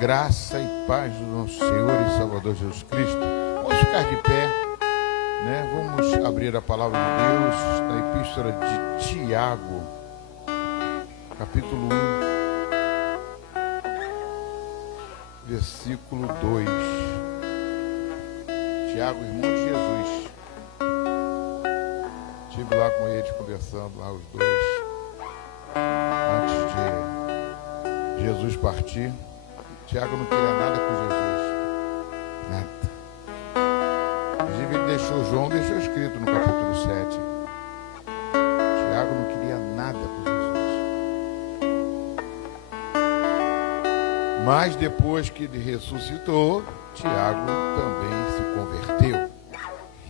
Graça e paz do nosso Senhor e Salvador Jesus Cristo. Vamos ficar de pé, né? Vamos abrir a palavra de Deus na epístola de Tiago, capítulo 1, versículo 2. Tiago, irmão de Jesus. Estive lá com eles conversando, lá os dois, antes de Jesus partir. Tiago não queria nada com Jesus, nada. Inclusive ele deixou deixou escrito no capítulo 7. Tiago não queria nada com Jesus. Mas depois que ele ressuscitou, Tiago também se converteu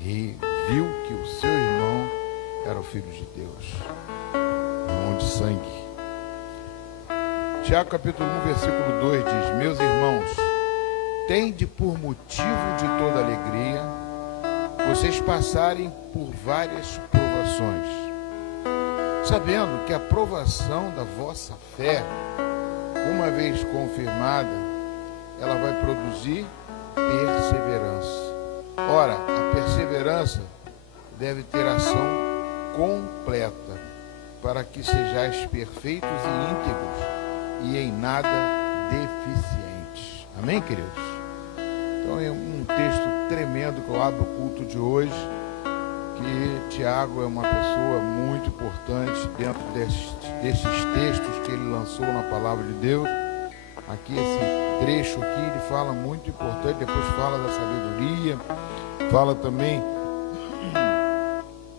e viu que o seu irmão era o Filho de Deus, irmão de sangue. Tiago capítulo 1, versículo 2 diz: Meus irmãos, tende por motivo de toda alegria vocês passarem por várias provações, sabendo que a provação da vossa fé, uma vez confirmada, ela vai produzir perseverança. Ora, a perseverança deve ter ação completa, para que sejais perfeitos e íntegros e em nada deficientes. Amém, queridos? Então é um texto tremendo que eu abro o culto de hoje, que Tiago é uma pessoa muito importante dentro desses textos que ele lançou na palavra de Deus. Aqui, esse trecho aqui, ele fala muito importante, depois fala da sabedoria, fala também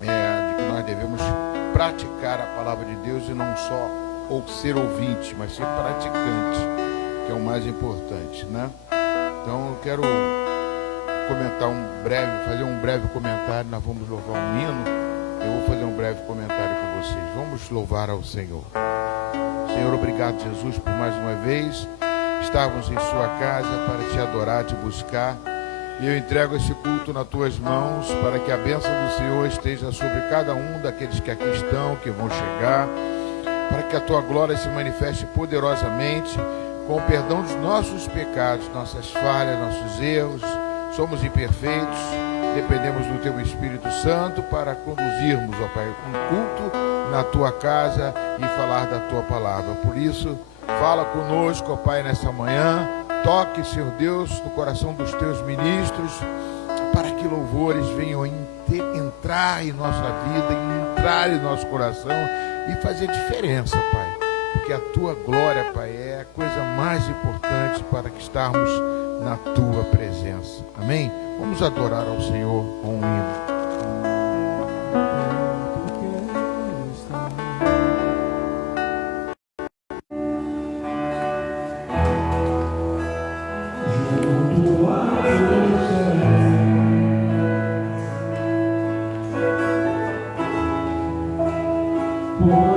de que nós devemos praticar a palavra de Deus e não só ou ser ouvinte, mas ser praticante, que é o mais importante, né? Então eu quero fazer um breve comentário. Nós vamos louvar um hino. Eu vou fazer um breve comentário com vocês. Vamos louvar ao Senhor. Senhor, obrigado, Jesus, por mais uma vez estarmos em sua casa para te adorar, te buscar. E eu entrego esse culto nas tuas mãos para que a bênção do Senhor esteja sobre cada um daqueles que aqui estão, que vão chegar, para que a tua glória se manifeste poderosamente, com o perdão dos nossos pecados, nossas falhas, nossos erros. Somos imperfeitos, dependemos do teu Espírito Santo para conduzirmos, ó Pai, um culto na tua casa e falar da tua palavra. Por isso, fala conosco, ó Pai, nessa manhã. Toque, Senhor Deus, no coração dos teus ministros, para que louvores venham entrar em nossa vida, entrar em nosso coração e fazer diferença, Pai. Porque a tua glória, Pai, é a coisa mais importante para que estarmos na tua presença. Amém? Vamos adorar ao Senhor com um hino. Por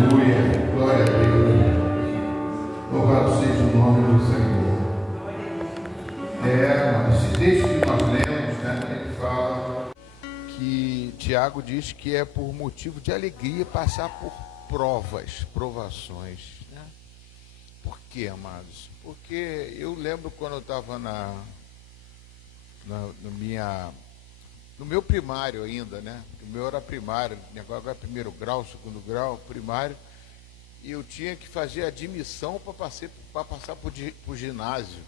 Aleluia. Glória a Deus. Louvado seja o nome do Senhor. Esse texto que nós lemos, né, ele fala que Tiago diz que é por motivo de alegria passar por provações. Né? Por quê, amados? Porque eu lembro quando eu estava no meu primário ainda, né? O meu era primário, agora é primeiro grau, segundo grau, primário, e eu tinha que fazer admissão para passar para o ginásio.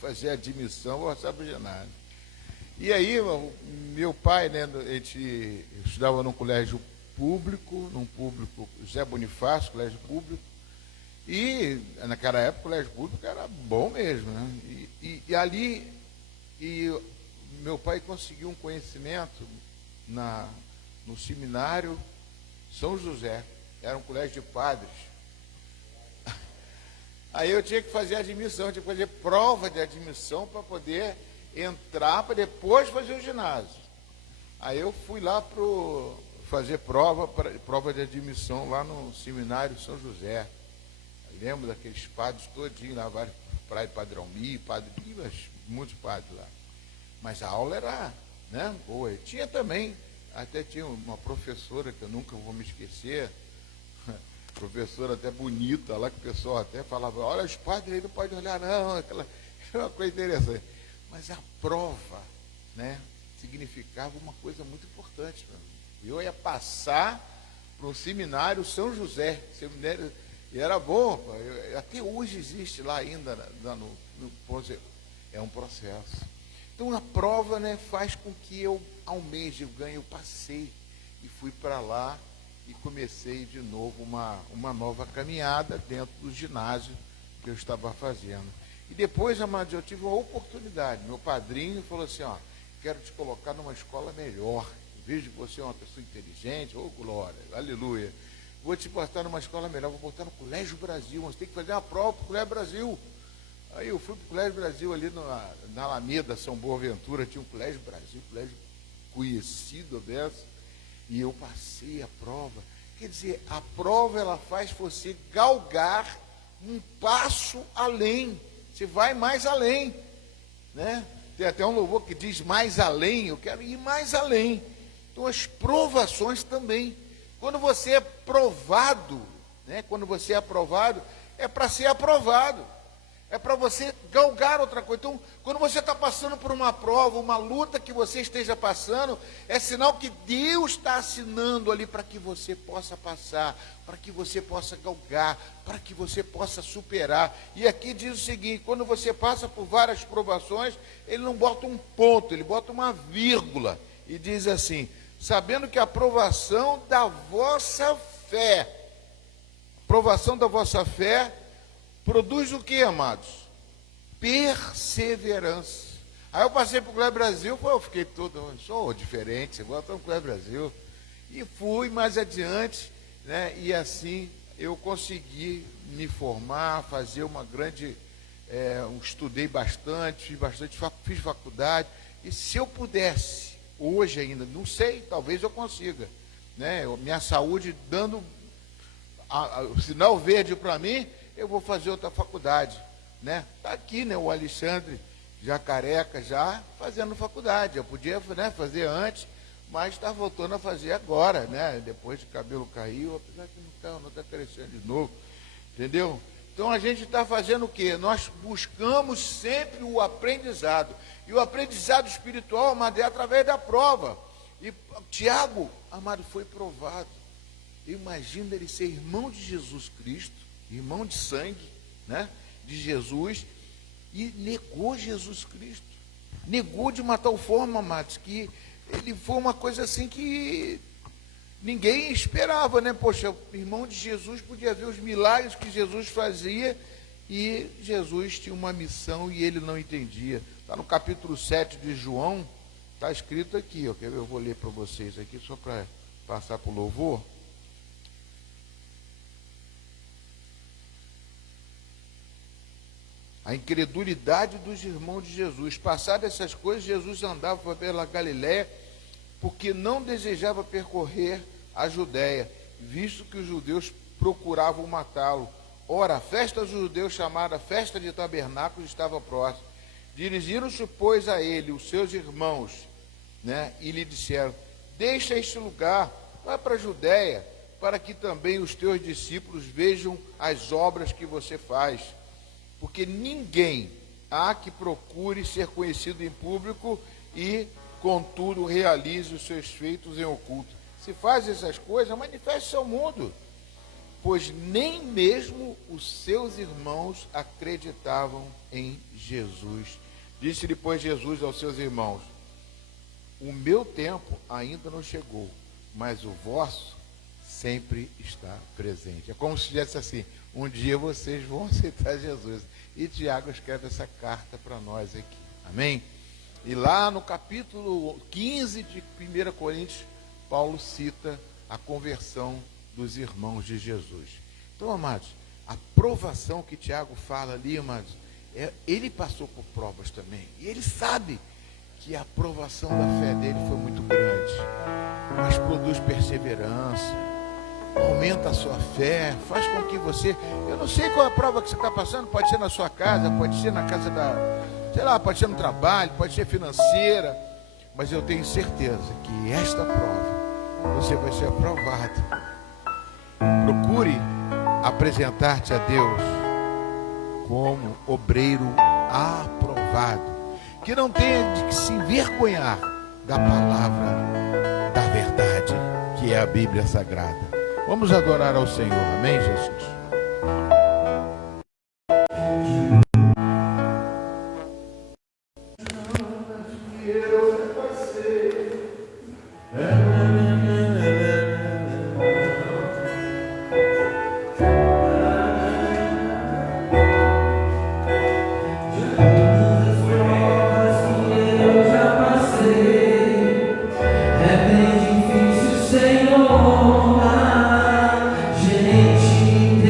Fazer admissão para passar para o ginásio. E aí, meu pai, né, a gente estudava num colégio público, José Bonifácio, colégio público, e naquela época o colégio público era bom mesmo, né? E ali, meu pai conseguiu um conhecimento no seminário São José, era um colégio de padres. Aí eu tinha que fazer admissão, tinha que fazer prova de admissão para poder entrar, para depois fazer o ginásio. Aí eu fui lá fazer prova de admissão lá no seminário São José. Eu lembro daqueles padres todinhos lá, vários Padre Almir, muitos padres lá. Mas a aula era, né, boa. E até tinha uma professora que eu nunca vou me esquecer, professora até bonita lá, que o pessoal até falava, olha, os padres aí não podem olhar não, aquela era uma coisa interessante. Mas a prova, né, significava uma coisa muito importante para mim. Eu ia passar para o seminário São José, seminário, e era bom, até hoje existe lá ainda, é um processo. Então a prova, né, faz com que eu almeje, eu passei e fui para lá e comecei de novo uma nova caminhada dentro do ginásio que eu estava fazendo. E depois, amados, eu tive uma oportunidade. Meu padrinho falou assim, ó, quero te colocar numa escola melhor. Vejo que você é uma pessoa inteligente, glória, aleluia. Vou te botar numa escola melhor, vou botar no Colégio Brasil, você tem que fazer uma prova para o Colégio Brasil. Aí eu fui para o Colégio Brasil ali na Alameda, São Boaventura, tinha um Colégio Brasil, um colégio conhecido dessa, e eu passei a prova. Quer dizer, a prova ela faz você galgar um passo além, você vai mais além, né? Tem até um louvor que diz mais além, eu quero ir mais além. Então as provações também, quando você é provado, né? Quando você é aprovado, é para ser aprovado. É para você galgar outra coisa. Então, quando você está passando por uma prova, uma luta que você esteja passando, é sinal que Deus está assinando ali para que você possa passar, para que você possa galgar, para que você possa superar. E aqui diz o seguinte, quando você passa por várias provações, ele não bota um ponto, ele bota uma vírgula. E diz assim, sabendo que a provação da vossa fé, produz o que, amados? Perseverança. Aí eu passei para o Colégio Brasil, eu fiquei sou diferente, igual estou no Colégio Brasil. E fui mais adiante, né? E assim eu consegui me formar, fazer uma grande... estudei bastante, fiz faculdade. E se eu pudesse, hoje ainda, não sei, talvez eu consiga, né? Minha saúde dando o sinal verde para mim, eu vou fazer outra faculdade, né? Está aqui, né, o Alexandre, já careca, já fazendo faculdade. Eu podia, né, fazer antes, mas está voltando a fazer agora, né? Depois que o cabelo caiu, apesar que não está crescendo de novo, entendeu? Então a gente está fazendo o quê? Nós buscamos sempre o aprendizado. E o aprendizado espiritual, amado, é através da prova. E Tiago, amado, foi provado. Imagina ele ser irmão de Jesus Cristo, irmão de sangue, né, de Jesus, e negou Jesus Cristo, negou de uma tal forma, amados, que ele foi uma coisa assim que ninguém esperava, né? Poxa, o irmão de Jesus podia ver os milagres que Jesus fazia, e Jesus tinha uma missão e ele não entendia. Está no capítulo 7 de João, está escrito aqui, eu vou ler para vocês aqui, só para passar para o louvor. A incredulidade dos irmãos de Jesus. Passadas essas coisas, Jesus andava pela Galiléia, porque não desejava percorrer a Judéia, visto que os judeus procuravam matá-lo. Ora, a festa dos judeus, chamada Festa de Tabernáculos, estava próxima. Dirigiram-se, pois, a ele, os seus irmãos, e lhe disseram: deixa este lugar, vai para a Judéia, para que também os teus discípulos vejam as obras que você faz. Porque ninguém há que procure ser conhecido em público e, contudo, realize os seus feitos em oculto. Se faz essas coisas, manifeste-se ao mundo. Pois nem mesmo os seus irmãos acreditavam em Jesus. Disse depois Jesus aos seus irmãos: o meu tempo ainda não chegou, mas o vosso sempre está presente. É como se dissesse assim: um dia vocês vão aceitar Jesus. E Tiago escreve essa carta para nós aqui. Amém? E lá no capítulo 15 de 1 Coríntios, Paulo cita a conversão dos irmãos de Jesus. Então, amados, a provação que Tiago fala ali, amados, ele passou por provas também. E ele sabe que a provação da fé dele foi muito grande. Mas produz perseverança, aumenta a sua fé, faz com que você... Eu não sei qual é a prova que você está passando, pode ser na sua casa, pode ser na casa pode ser no trabalho, pode ser financeira, mas eu tenho certeza que esta prova, você vai ser aprovado. Procure apresentar-te a Deus como obreiro aprovado, que não tenha de se envergonhar da palavra da verdade, que é a Bíblia Sagrada. Vamos adorar ao Senhor, amém, Jesus? Senhor, gente,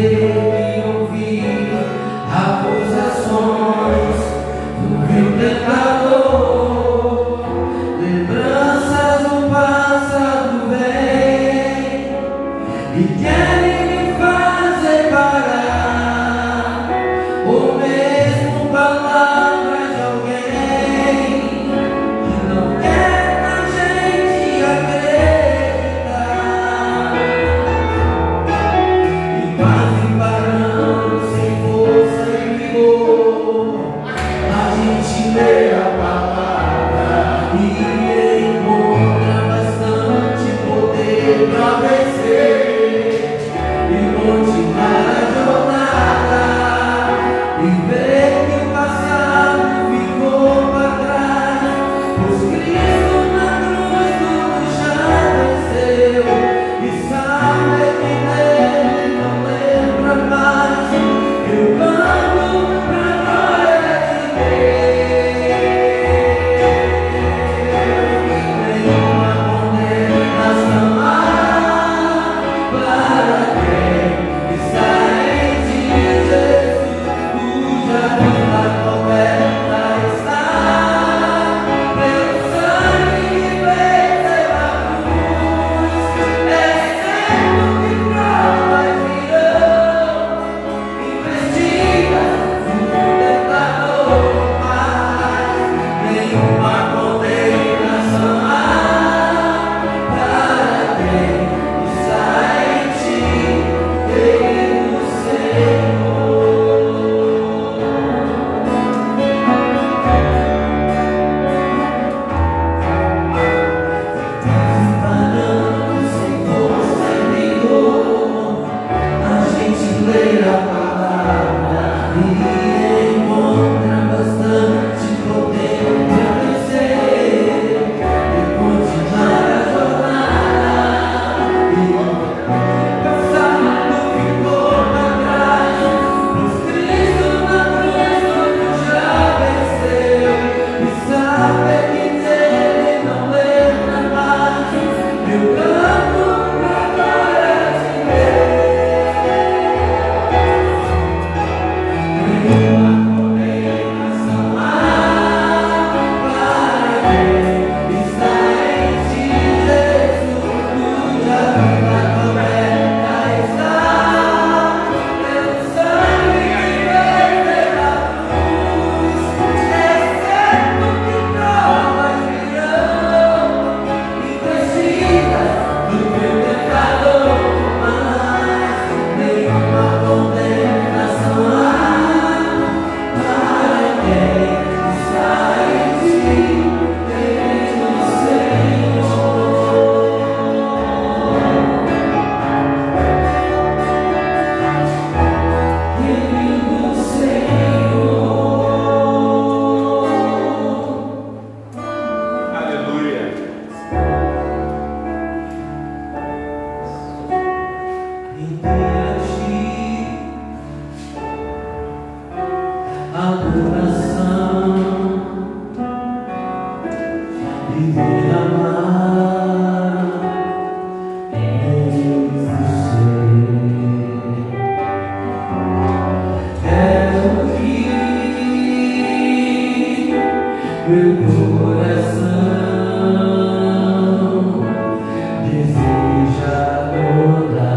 Deseja toda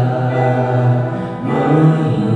manhã.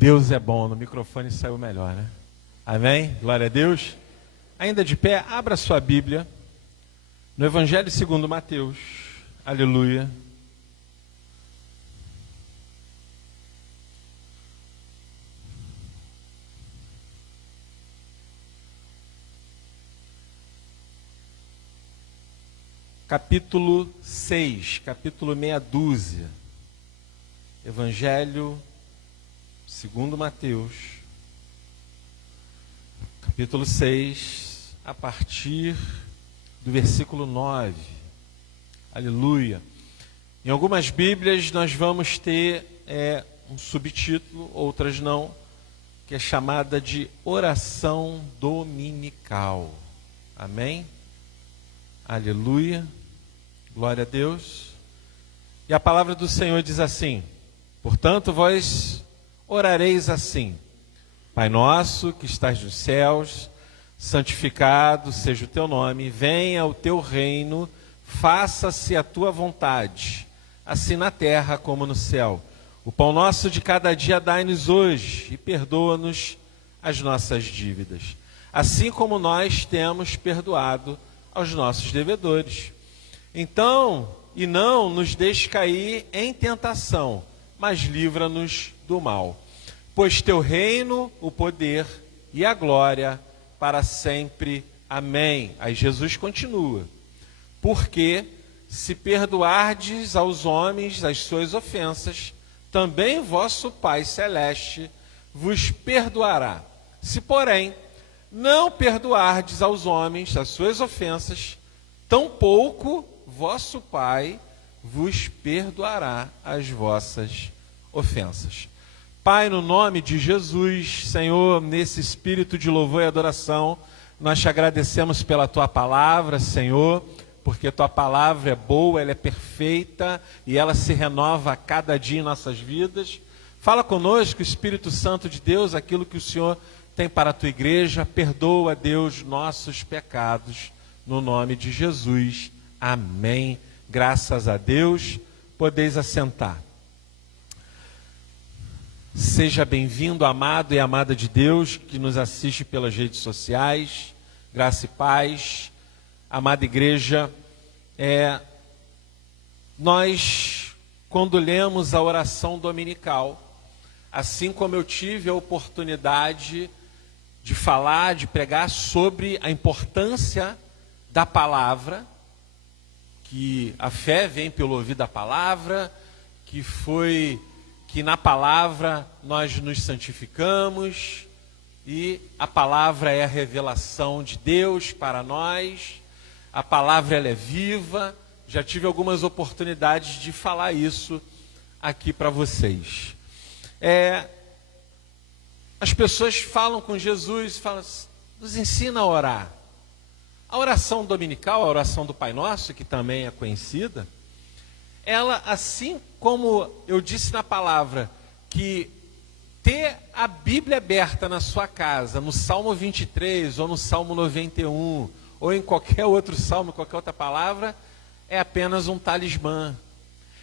Deus é bom, no microfone saiu melhor, né? Amém? Glória a Deus. Ainda de pé, abra sua Bíblia no Evangelho segundo Mateus. Aleluia. Capítulo 6, capítulo meia dúzia. Evangelho segundo Mateus, capítulo 6, a partir do versículo 9. Aleluia. Em algumas Bíblias nós vamos ter um subtítulo, outras não, que é chamada de oração dominical. Amém? Aleluia. Glória a Deus. E a palavra do Senhor diz assim: portanto, vós orareis assim: Pai nosso que estás nos céus, santificado seja o teu nome, venha o teu reino, faça-se a tua vontade, assim na terra como no céu. O pão nosso de cada dia dai-nos hoje, e perdoa-nos as nossas dívidas, assim como nós temos perdoado aos nossos devedores. Então, e não nos deixe cair em tentação, mas livra-nos do mal. Pois teu reino, o poder e a glória para sempre. Amém. Aí Jesus continua: porque se perdoardes aos homens as suas ofensas, também vosso Pai Celeste vos perdoará. Se, porém, não perdoardes aos homens as suas ofensas, tampouco vosso Pai vos perdoará as vossas ofensas. Pai, no nome de Jesus, Senhor, nesse espírito de louvor e adoração, nós te agradecemos pela tua palavra, Senhor, porque tua palavra é boa, ela é perfeita e ela se renova a cada dia em nossas vidas. Fala conosco, Espírito Santo de Deus, aquilo que o Senhor tem para a tua igreja. Perdoa, Deus, nossos pecados, no nome de Jesus. Amém. Graças a Deus. Podeis assentar. Seja bem-vindo, amado e amada de Deus, que nos assiste pelas redes sociais. Graça e paz. Amada igreja, nós, quando lemos a oração dominical, assim como eu tive a oportunidade de falar, de pregar sobre a importância da palavra, que a fé vem pelo ouvir da palavra, que na palavra nós nos santificamos, e a palavra é a revelação de Deus para nós, a palavra ela é viva. Já tive algumas oportunidades de falar isso aqui para vocês. As pessoas falam com Jesus, falam, nos ensina a orar. A oração dominical, a oração do Pai Nosso, que também é conhecida, ela, assim como eu disse na palavra, que ter a Bíblia aberta na sua casa, no Salmo 23, ou no Salmo 91, ou em qualquer outro salmo, qualquer outra palavra, é apenas um talismã.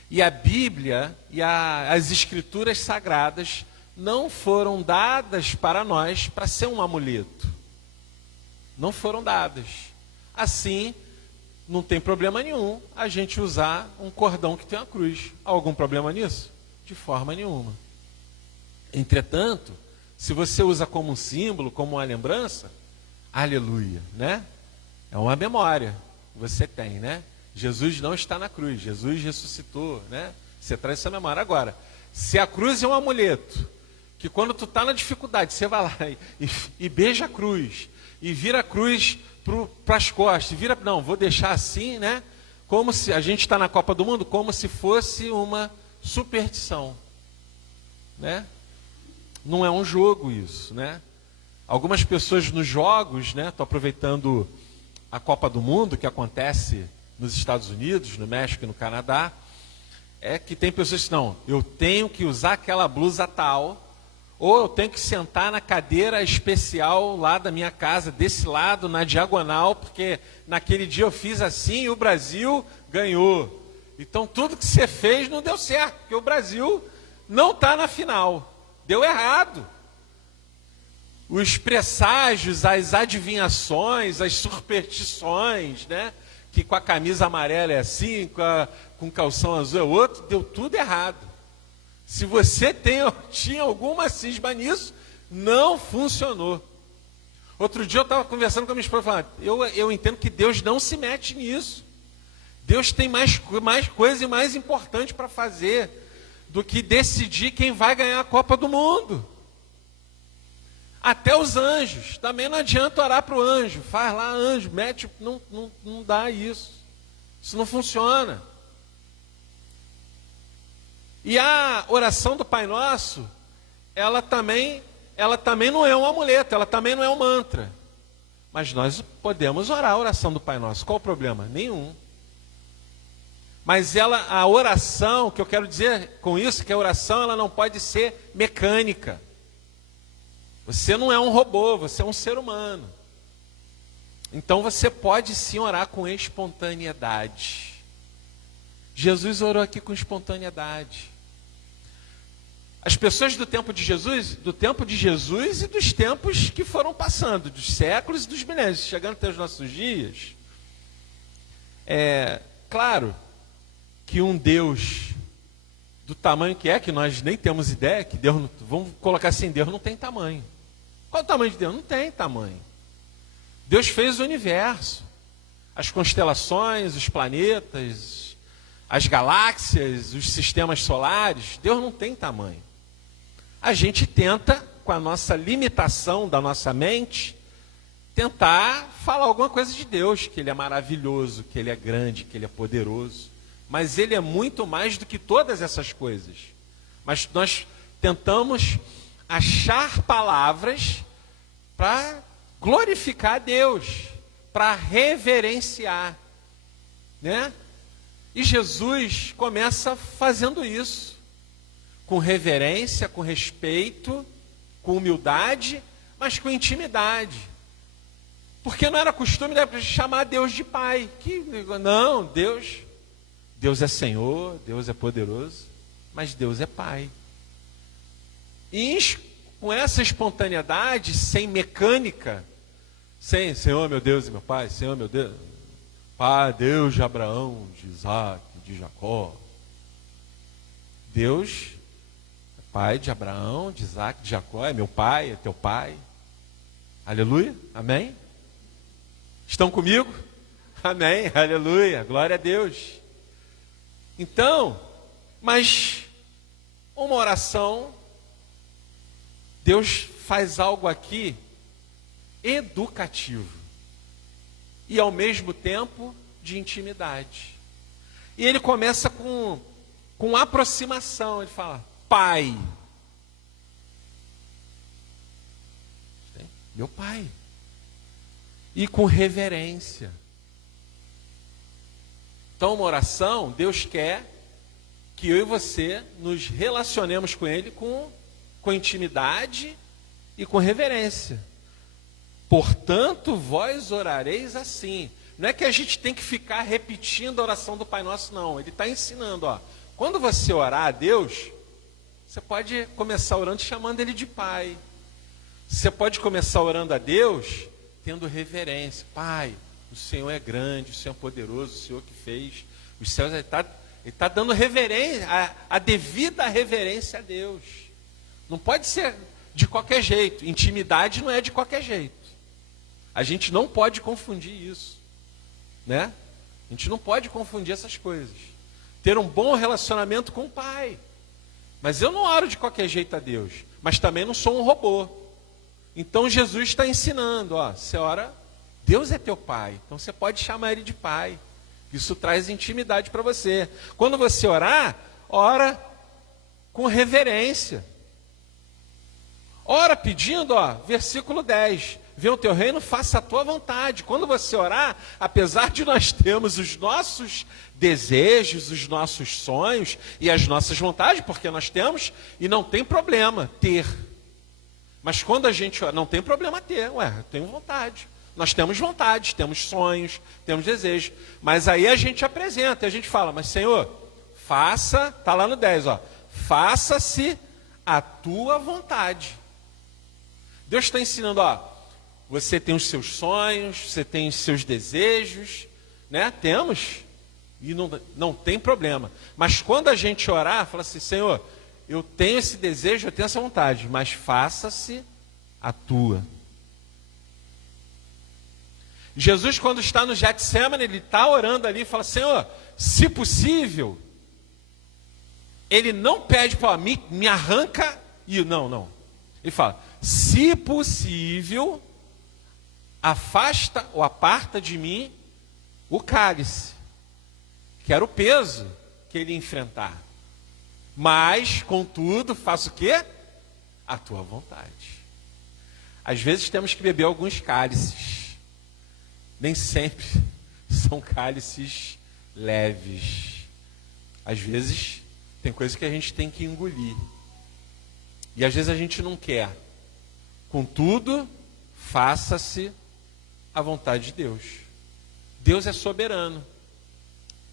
E a Bíblia e as Escrituras Sagradas não foram dadas para nós para ser um amuleto. Não foram dadas. Assim, não tem problema nenhum a gente usar um cordão que tem uma cruz. Há algum problema nisso? De forma nenhuma. Entretanto, se você usa como um símbolo, como uma lembrança, aleluia, né? É uma memória que você tem, né? Jesus não está na cruz, Jesus ressuscitou, né? Você traz essa memória. Agora, se a cruz é um amuleto, que quando tu está na dificuldade, você vai lá e beija a cruz, e vira a cruz para as costas, não, vou deixar assim, né? Como se a gente está na Copa do Mundo, como se fosse uma superstição, né? Não é um jogo isso, né? Algumas pessoas nos jogos, né? Estou aproveitando a Copa do Mundo, que acontece nos Estados Unidos, no México e no Canadá, que tem pessoas que não, eu tenho que usar aquela blusa tal, ou eu tenho que sentar na cadeira especial lá da minha casa, desse lado, na diagonal, porque naquele dia eu fiz assim e o Brasil ganhou. Então tudo que você fez não deu certo, porque o Brasil não está na final, deu errado. Os presságios, as adivinhações, as superstições, né? Que com a camisa amarela é assim, com calção azul é outro, deu tudo errado. Se você tinha alguma cisma nisso, não funcionou. Outro dia eu estava conversando com a minha esposa, falando, eu entendo que Deus não se mete nisso. Deus tem mais coisa e mais importante para fazer do que decidir quem vai ganhar a Copa do Mundo. Até os anjos, também não adianta orar para o anjo, faz lá anjo, mete, não dá isso. Isso não funciona. E a oração do Pai Nosso, ela também não é um amuleto, ela também não é um mantra. Mas nós podemos orar a oração do Pai Nosso. Qual o problema? Nenhum. Mas a oração, que eu quero dizer com isso, que a oração ela não pode ser mecânica. Você não é um robô, você é um ser humano. Então você pode sim orar com espontaneidade. Jesus orou aqui com espontaneidade. As pessoas do tempo de Jesus e dos tempos que foram passando, dos séculos e dos milênios, chegando até os nossos dias, claro que um Deus do tamanho que nós nem temos ideia, que Deus, vamos colocar assim, Deus não tem tamanho. Qual o tamanho de Deus? Não tem tamanho. Deus fez o universo, as constelações, os planetas, as galáxias, os sistemas solares. Deus não tem tamanho. A gente tenta, com a nossa limitação da nossa mente, tentar falar alguma coisa de Deus, que Ele é maravilhoso, que Ele é grande, que Ele é poderoso. Mas Ele é muito mais do que todas essas coisas. Mas nós tentamos achar palavras para glorificar a Deus, para reverenciar, né? E Jesus começa fazendo isso, com reverência, com respeito, com humildade, mas com intimidade. Porque não era costume de chamar Deus de Pai. Não, Deus é Senhor, Deus é poderoso, mas Deus é Pai. E com essa espontaneidade, sem mecânica, sem Senhor meu Deus e meu Pai, Senhor meu Deus, Pai, Deus de Abraão, de Isaac, de Jacó. Deus é Pai de Abraão, de Isaac, de Jacó, é meu Pai, é teu Pai. Aleluia, amém? Estão comigo? Amém, aleluia, glória a Deus. Então, mas uma oração, Deus faz algo aqui educativo e ao mesmo tempo de intimidade. E ele começa com aproximação, ele fala, Pai. Meu Pai. E com reverência. Então, uma oração, Deus quer que eu e você nos relacionemos com Ele com intimidade e com reverência. Portanto, vós orareis assim. Não é que a gente tem que ficar repetindo a oração do Pai Nosso, não. Ele está ensinando, ó. Quando você orar a Deus, você pode começar orando chamando Ele de Pai. Você pode começar orando a Deus tendo reverência. Pai, o Senhor é grande, o Senhor é poderoso, o Senhor que fez os céus. Ele está dando reverência, a devida reverência a Deus. Não pode ser de qualquer jeito. Intimidade não é de qualquer jeito. A gente não pode confundir isso, né? A gente não pode confundir essas coisas. Ter um bom relacionamento com o Pai. Mas eu não oro de qualquer jeito a Deus. Mas também não sou um robô. Então Jesus está ensinando, ó, você ora, Deus é teu Pai. Então você pode chamar Ele de Pai. Isso traz intimidade para você. Quando você orar, ora com reverência. Ora pedindo, ó, versículo 10. Venha o teu reino, faça a tua vontade. Quando você orar, apesar de nós termos os nossos desejos, os nossos sonhos e as nossas vontades, porque nós temos, e não tem problema ter. Mas quando a gente ora, não tem problema ter, eu tenho vontade. Nós temos vontade, temos sonhos, temos desejos. Mas aí a gente apresenta, a gente fala, mas Senhor, faça, está lá no 10, ó, faça-se a tua vontade. Deus está ensinando, ó, você tem os seus sonhos, você tem os seus desejos, né? Temos, e não tem problema. Mas quando a gente orar, fala assim, Senhor, eu tenho esse desejo, eu tenho essa vontade, mas faça-se a tua. Jesus, quando está no Getsemane, ele está orando ali e fala, Senhor, se possível, ele não pede para mim, me arranca, e não. Ele fala, se possível, afasta ou aparta de mim o cálice, que era o peso que ele ia enfrentar. Mas, contudo, faço o quê? A tua vontade. Às vezes temos que beber alguns cálices. Nem sempre são cálices leves. Às vezes tem coisas que a gente tem que engolir. E às vezes a gente não quer. Contudo, faça-se a vontade de Deus. Deus é soberano.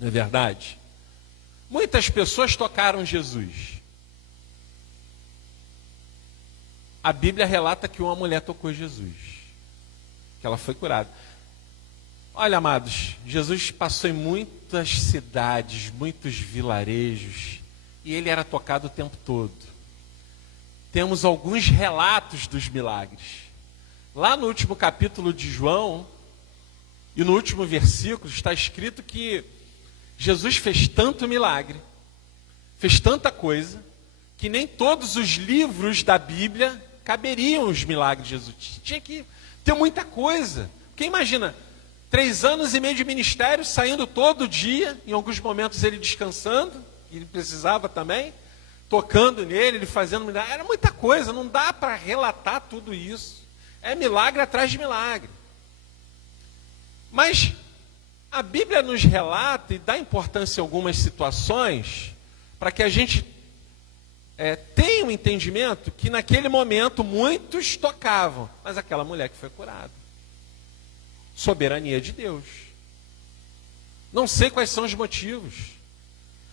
Não é verdade? Muitas pessoas tocaram Jesus. A Bíblia relata que uma mulher tocou Jesus, que ela foi curada. Olha, amados, Jesus passou em muitas cidades, muitos vilarejos, e ele era tocado o tempo todo. Temos alguns relatos dos milagres. Lá no último capítulo de João, e no último versículo, está escrito que Jesus fez tanto milagre, fez tanta coisa, que nem todos os livros da Bíblia caberiam os milagres de Jesus. Tinha que ter muita coisa. Porque imagina, 3 anos e meio de ministério, saindo todo dia, em alguns momentos ele descansando, ele precisava também, tocando nele, ele fazendo milagre. Era muita coisa, não dá para relatar tudo isso. É milagre atrás de milagre. Mas a Bíblia nos relata e dá importância em algumas situações para que a gente tenha um entendimento que naquele momento muitos tocavam, mas aquela mulher que foi curada. Soberania de Deus. Não sei quais são os motivos.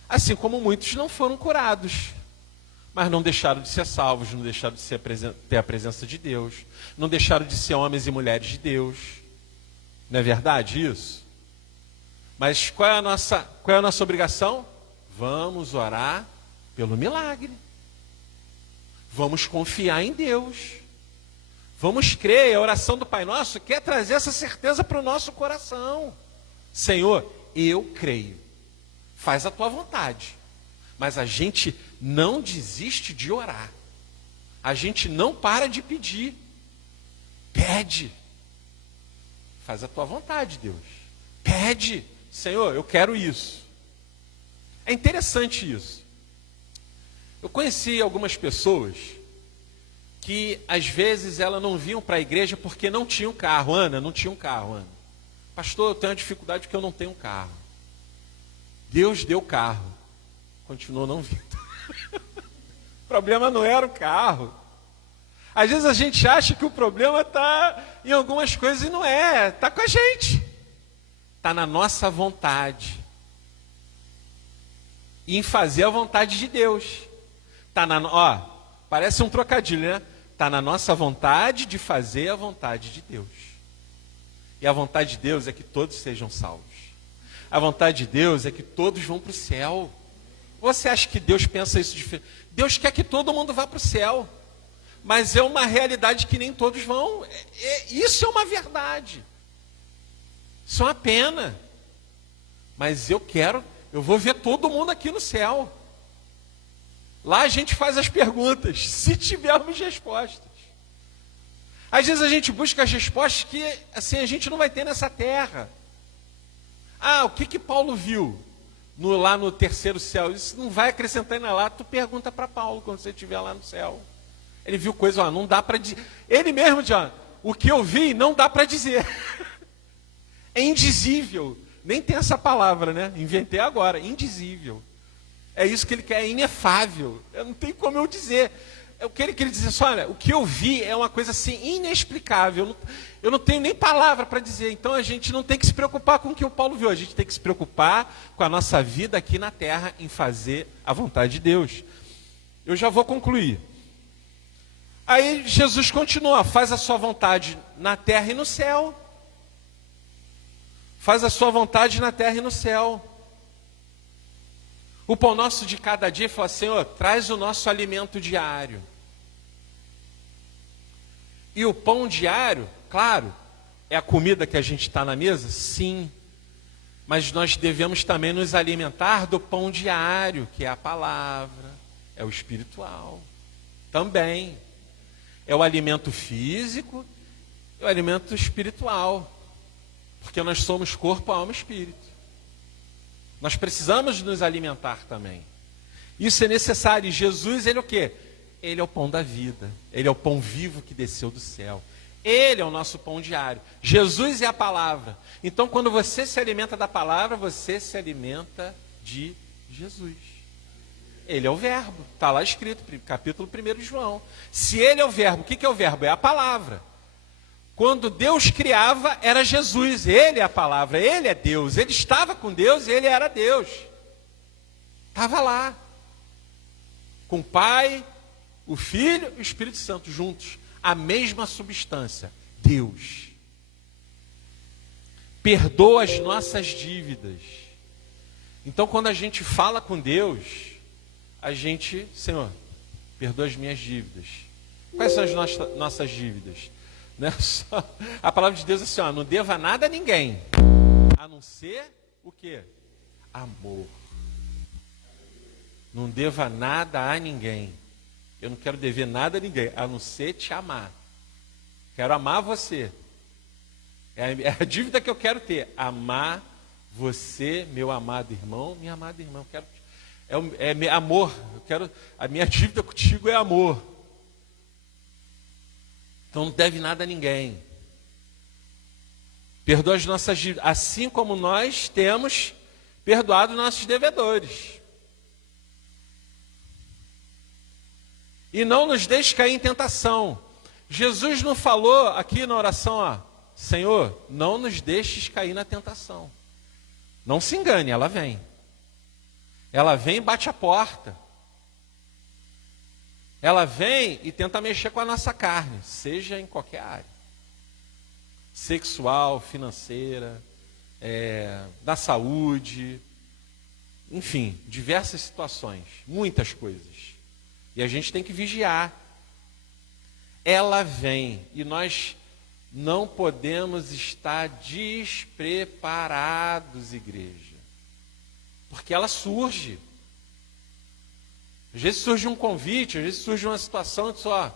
Assim como muitos não foram curados, mas não deixaram de ser salvos, não deixaram de ter a presença de Deus, não deixaram de ser homens e mulheres de Deus. Não é verdade isso? Mas qual é a nossa obrigação? Vamos orar pelo milagre. Vamos confiar em Deus. Vamos crer. A oração do Pai Nosso quer trazer essa certeza para o nosso coração. Senhor, eu creio. Faz a tua vontade. Mas a gente não desiste de orar. A gente não para de pedir. Pede. Faz a tua vontade, Deus. Pede. Senhor, eu quero isso. É interessante isso. Eu conheci algumas pessoas que às vezes elas não vinham para a igreja porque não tinham carro. Ana, não tinha um carro, Ana. Pastor, eu tenho uma dificuldade porque eu não tenho um carro. Deus deu carro. Continuou não vindo. O problema não era o carro. Às vezes a gente acha que o problema está em algumas coisas e não é. Está com a gente. Está na nossa vontade. E em fazer a vontade de Deus. Parece um trocadilho, né? Está na nossa vontade de fazer a vontade de Deus. E a vontade de Deus é que todos sejam salvos. A vontade de Deus é que todos vão para o céu. Você acha que Deus pensa isso diferente? Deus quer que todo mundo vá para o céu. Mas é uma realidade que nem todos vão. Isso é uma verdade. Isso é uma pena. Mas eu vou ver todo mundo aqui no céu. Lá a gente faz as perguntas, se tivermos respostas. Às vezes a gente busca as respostas que assim, a gente não vai ter nessa terra. O que Paulo viu lá no terceiro céu? Isso não vai acrescentar ainda lá. Tu pergunta para Paulo quando você estiver lá no céu. Ele viu coisa, não dá para dizer. Ele mesmo diz, o que eu vi não dá para dizer. É indizível. Nem tem essa palavra, né? Inventei agora, indizível. É isso que ele quer, é inefável. Eu não tenho como eu dizer. Eu queria que ele dissesse, olha, o que eu vi é uma coisa assim inexplicável. Eu não tenho nem palavra para dizer. Então a gente não tem que se preocupar com o que o Paulo viu. A gente tem que se preocupar com a nossa vida aqui na terra em fazer a vontade de Deus. Eu já vou concluir. Aí Jesus continua, faz a sua vontade na terra e no céu. Faz a sua vontade na terra e no céu. O pão nosso de cada dia, fala, Senhor, traz o nosso alimento diário. E o pão diário, claro, é a comida que a gente está na mesa? Sim. Mas nós devemos também nos alimentar do pão diário, que é a palavra, é o espiritual. Também. É o alimento físico e o alimento espiritual. Porque nós somos corpo, alma e espírito. Nós precisamos nos alimentar também. Isso é necessário. E Jesus, ele é o quê? Ele é o pão da vida. Ele é o pão vivo que desceu do céu. Ele é o nosso pão diário. Jesus é a palavra. Então, quando você se alimenta da palavra, você se alimenta de Jesus. Ele é o verbo. Está lá escrito, capítulo 1 de João. Se ele é o verbo, o que é o verbo? É a palavra. Quando Deus criava, era Jesus. Ele é a palavra, ele é Deus. Ele estava com Deus e ele era Deus. Estava lá. Com o Pai, o Filho e o Espírito Santo juntos. A mesma substância. Deus. Perdoa as nossas dívidas. Então, quando a gente fala com Deus, a gente, Senhor, perdoa as minhas dívidas. Quais são as nossas dívidas? Não é só, a palavra de Deus é assim, ó, não deva nada a ninguém, a não ser o quê? Amor. Não deva nada a ninguém. Eu não quero dever nada a ninguém, a não ser te amar. Quero amar você. É a dívida que eu quero ter. Amar você, meu amado irmão, minha amada irmã. É amor. A minha dívida contigo é amor. Então não deve nada a ninguém. Perdoa as nossas dívidas, assim como nós temos perdoado nossos devedores. E não nos deixe cair em tentação. Jesus não falou aqui na oração, ó, Senhor, não nos deixes cair na tentação. Não se engane, ela vem. Ela vem e bate a porta. Ela vem e tenta mexer com a nossa carne, seja em qualquer área. Sexual, financeira, da saúde, enfim, diversas situações, muitas coisas. E a gente tem que vigiar. Ela vem e nós não podemos estar despreparados, igreja. Porque ela surge. Às vezes surge um convite, às vezes surge uma situação de só,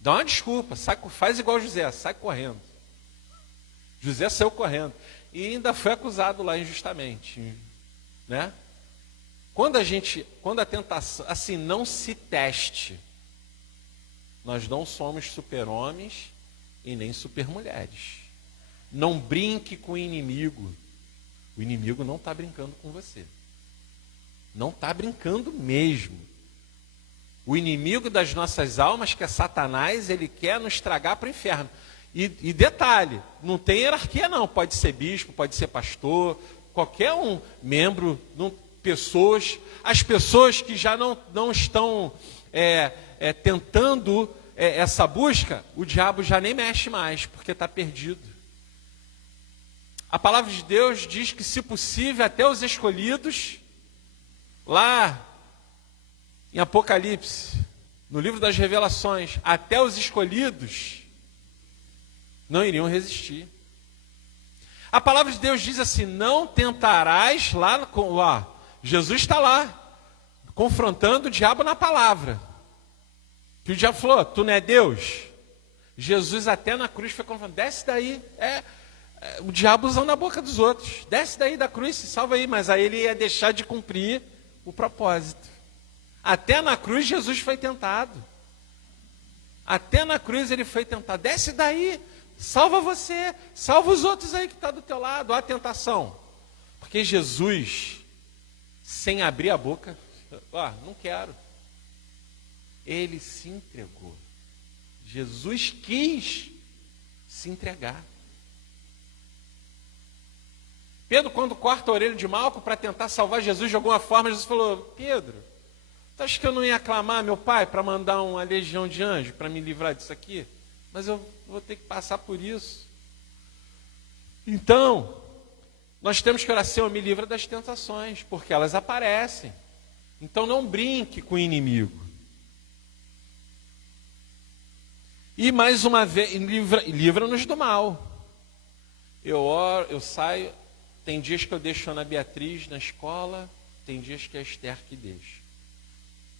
dá uma desculpa, faz igual José, sai correndo. José saiu correndo e ainda foi acusado lá injustamente, né? Quando a tentação, assim, não se teste, nós não somos super-homens e nem super-mulheres. Não brinque com o inimigo não está brincando com você. Não está brincando mesmo. O inimigo das nossas almas, que é Satanás, ele quer nos tragar para o inferno. E detalhe, não tem hierarquia não. Pode ser bispo, pode ser pastor, qualquer um membro, pessoas. As pessoas que já não estão tentando essa busca, o diabo já nem mexe mais, porque está perdido. A palavra de Deus diz que, se possível, até os escolhidos, lá em Apocalipse, no livro das Revelações, até os escolhidos não iriam resistir. A palavra de Deus diz assim, não tentarás lá, Jesus está lá, confrontando o diabo na palavra. Que o diabo falou, tu não é Deus? Jesus até na cruz foi confrontando, desce daí, o diabo usando na boca dos outros, desce daí da cruz, se salva aí, mas aí ele ia deixar de cumprir o propósito. Até na cruz Jesus foi tentado. Até na cruz ele foi tentado. Desce daí, salva você, salva os outros aí que estão do teu lado. Há tentação. Porque Jesus, sem abrir a boca, não quero. Ele se entregou. Jesus quis se entregar. Pedro, quando corta a orelha de Malco para tentar salvar Jesus de alguma forma, Jesus falou, Pedro, Tu acha que eu não ia clamar meu pai para mandar uma legião de anjos para me livrar disso aqui? Mas eu vou ter que passar por isso. Então, nós temos que orar, Senhor, me livra das tentações, porque elas aparecem. Então não brinque com o inimigo. E mais uma vez, livra-nos do mal. Eu oro, eu saio, tem dias que eu deixo a Ana Beatriz na escola, tem dias que é a Esther que deixa.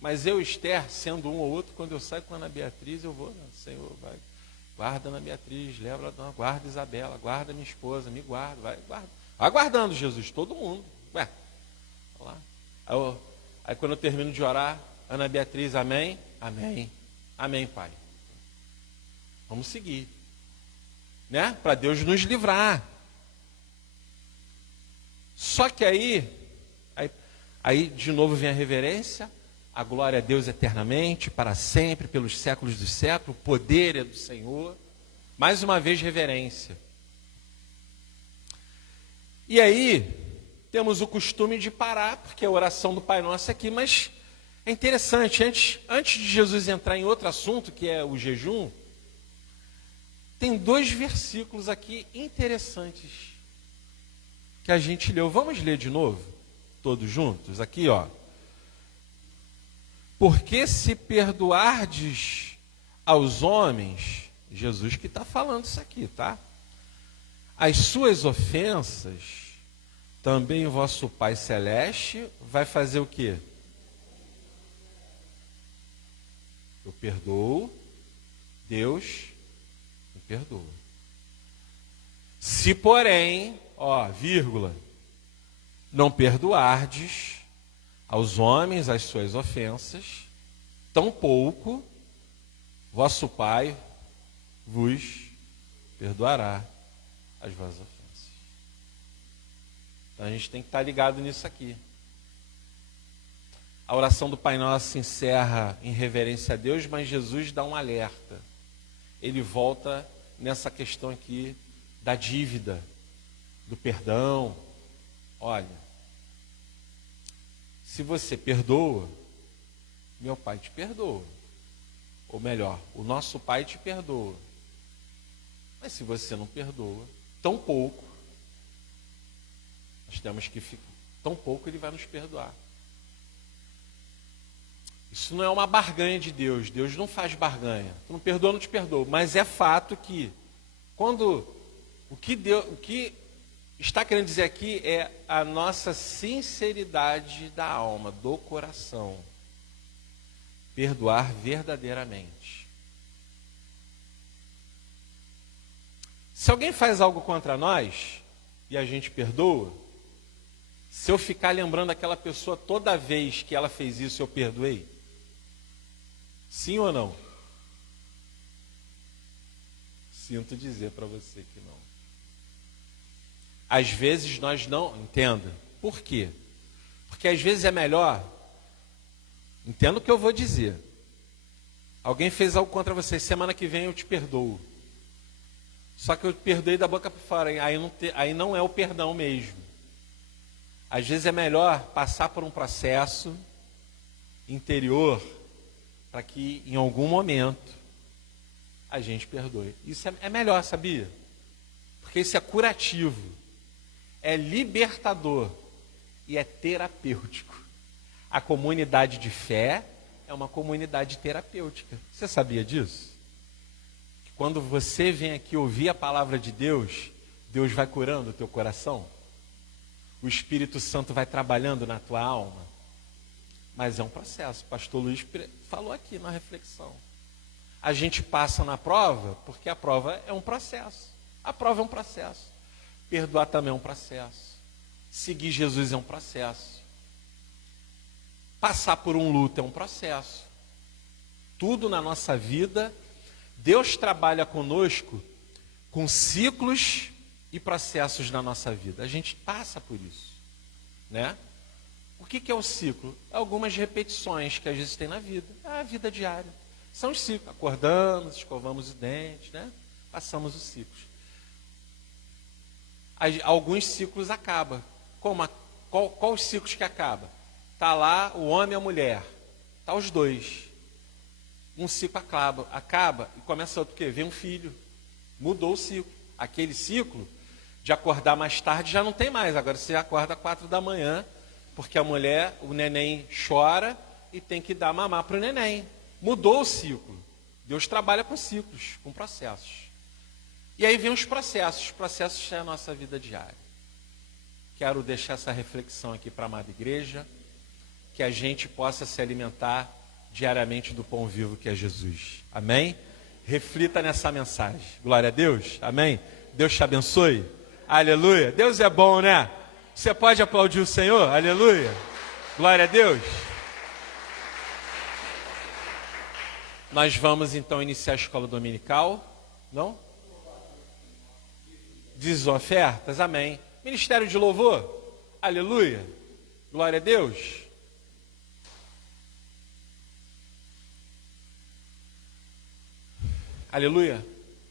Mas eu, Esther, sendo um ou outro, quando eu saio com a Ana Beatriz, eu vou, Senhor, vai, guarda a Ana Beatriz, leva ela, guarda a Isabela, guarda a minha esposa, me guarda, vai, guarda. Vai guardando, Jesus, todo mundo. Ué, lá. Aí quando eu termino de orar, Ana Beatriz, amém? Amém. Amém, Pai. Vamos seguir. Né? Para Deus nos livrar. Só que aí de novo vem a reverência, a glória a Deus eternamente, para sempre, pelos séculos dos séculos, o poder é do Senhor. Mais uma vez reverência. E aí, temos o costume de parar, porque a oração do Pai Nosso é aqui, mas é interessante, antes de Jesus entrar em outro assunto, que é o jejum, tem 2 versículos aqui interessantes que a gente leu. Vamos ler de novo? Todos juntos? Aqui, ó. Porque se perdoardes aos homens, Jesus que está falando isso aqui, tá? As suas ofensas, também o vosso Pai Celeste vai fazer o quê? Eu perdoo, Deus me perdoa. Se porém, ó, vírgula, não perdoardes aos homens as suas ofensas, tampouco vosso Pai vos perdoará as vossas ofensas. Então a gente tem que estar ligado nisso aqui. A oração do Pai Nosso se encerra em reverência a Deus, mas Jesus dá um alerta. Ele volta nessa questão aqui da dívida, do perdão. Olha, se você perdoa, meu Pai te perdoa. Ou melhor, o nosso Pai te perdoa. Mas se você não perdoa, tão pouco, nós temos que ficar, tão pouco Ele vai nos perdoar. Isso não é uma barganha de Deus. Deus não faz barganha. Tu não perdoa, não te perdoa. Mas é fato que, quando o que está querendo dizer aqui é a nossa sinceridade da alma, do coração. Perdoar verdadeiramente. Se alguém faz algo contra nós e a gente perdoa, se eu ficar lembrando aquela pessoa toda vez que ela fez isso, eu perdoei? Sim ou não? Sinto dizer para você que não. Às vezes nós não, entenda. Por quê? Porque às vezes é melhor, entenda o que eu vou dizer. Alguém fez algo contra você, semana que vem eu te perdoo. Só que eu perdoei da boca para fora, aí não é o perdão mesmo. Às vezes é melhor passar por um processo interior para que em algum momento a gente perdoe. Isso é melhor, sabia? Porque isso é curativo, é libertador e é terapêutico. A comunidade de fé é uma comunidade terapêutica. Você sabia disso? Que quando você vem aqui ouvir a palavra de Deus, Deus vai curando o teu coração. O Espírito Santo vai trabalhando na tua alma. Mas é um processo. O pastor Luiz falou aqui na reflexão. A gente passa na prova porque a prova é um processo. A prova é um processo. Perdoar também é um processo. Seguir Jesus é um processo. Passar por um luto é um processo. Tudo na nossa vida, Deus trabalha conosco com ciclos e processos na nossa vida. A gente passa por isso, né? O que é o ciclo? Algumas repetições que às vezes tem na vida. É a vida diária. São os ciclos. Acordamos, escovamos os dentes, né? Passamos os ciclos. Alguns ciclos acabam. Qual os ciclos que acabam? Está lá o homem e a mulher. Tá os dois. Um ciclo acaba e começa outro, o quê? Vem um filho. Mudou o ciclo. Aquele ciclo de acordar mais tarde já não tem mais. Agora você acorda às 4 da manhã, porque a mulher, o neném chora e tem que dar mamar para o neném. Mudou o ciclo. Deus trabalha com ciclos, com processos. E aí vem os processos. Os processos é a nossa vida diária. Quero deixar essa reflexão aqui para a amada igreja, que a gente possa se alimentar diariamente do pão vivo que é Jesus. Amém? Reflita nessa mensagem. Glória a Deus. Amém? Deus te abençoe. Aleluia. Deus é bom, né? Você pode aplaudir o Senhor? Aleluia. Glória a Deus. Nós vamos então iniciar a escola dominical. Não? Diz ofertas? Amém. Ministério de louvor? Aleluia. Glória a Deus. Aleluia.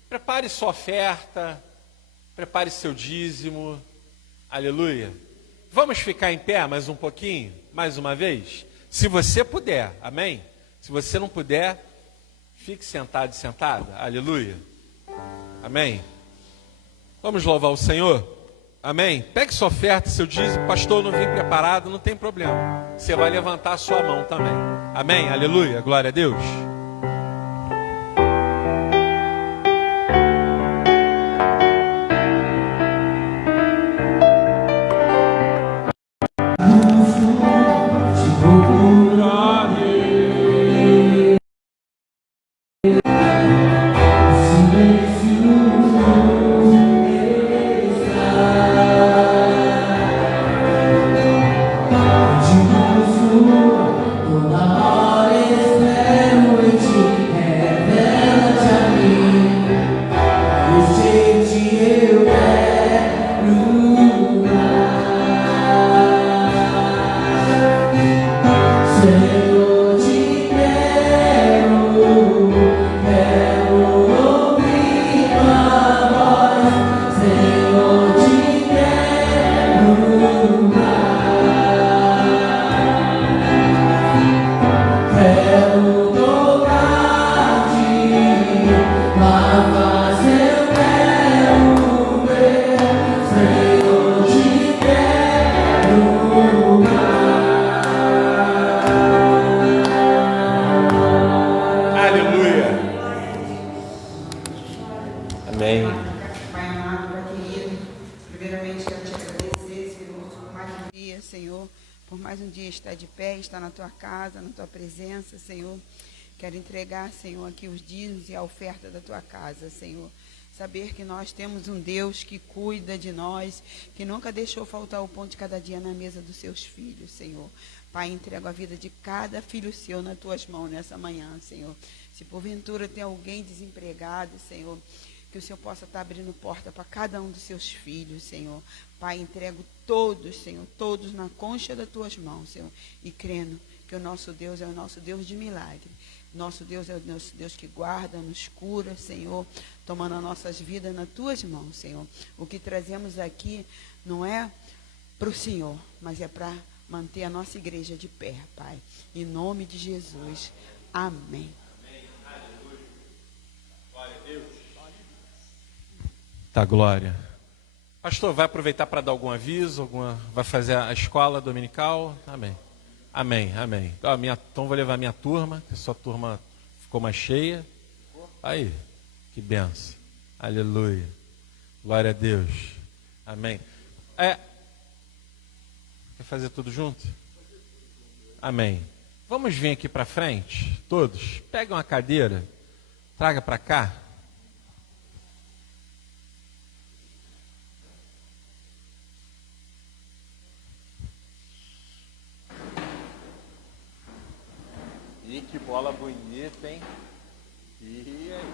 Prepare sua oferta. Prepare seu dízimo. Aleluia. Vamos ficar em pé mais um pouquinho? Mais uma vez? Se você puder. Amém? Se você não puder, fique sentado e sentada. Aleluia. Amém. Vamos louvar o Senhor? Amém? Pegue sua oferta, seu dízimo. Pastor, não vim preparado, não tem problema. Você vai levantar a sua mão também. Amém? Aleluia. Glória a Deus. Quero entregar, Senhor, aqui os dízimos e a oferta da tua casa, Senhor. Saber que nós temos um Deus que cuida de nós, que nunca deixou faltar o pão de cada dia na mesa dos seus filhos, Senhor. Pai, entrego a vida de cada filho seu nas tuas mãos nessa manhã, Senhor. Se porventura tem alguém desempregado, Senhor, que o Senhor possa estar abrindo porta para cada um dos seus filhos, Senhor. Pai, entrego todos, Senhor, todos na concha das tuas mãos, Senhor. E crendo que o nosso Deus é o nosso Deus de milagre. Nosso Deus é o nosso Deus que guarda, nos cura, Senhor, tomando as nossas vidas nas tuas mãos, Senhor. O que trazemos aqui não é para o Senhor, mas é para manter a nossa igreja de pé, Pai. Em nome de Jesus. Amém. Amém. Aleluia. Glória a Deus. Tá, glória. Pastor, vai aproveitar para dar algum aviso? Vai fazer a escola dominical? Amém. Amém, amém. Então vou levar a minha turma, que a sua turma ficou mais cheia. Aí, que benção. Aleluia. Glória a Deus. Amém. Quer fazer tudo junto? Amém. Vamos vir aqui para frente, todos. Pegue uma cadeira, traga para cá. E que bola bonita, hein? E aí?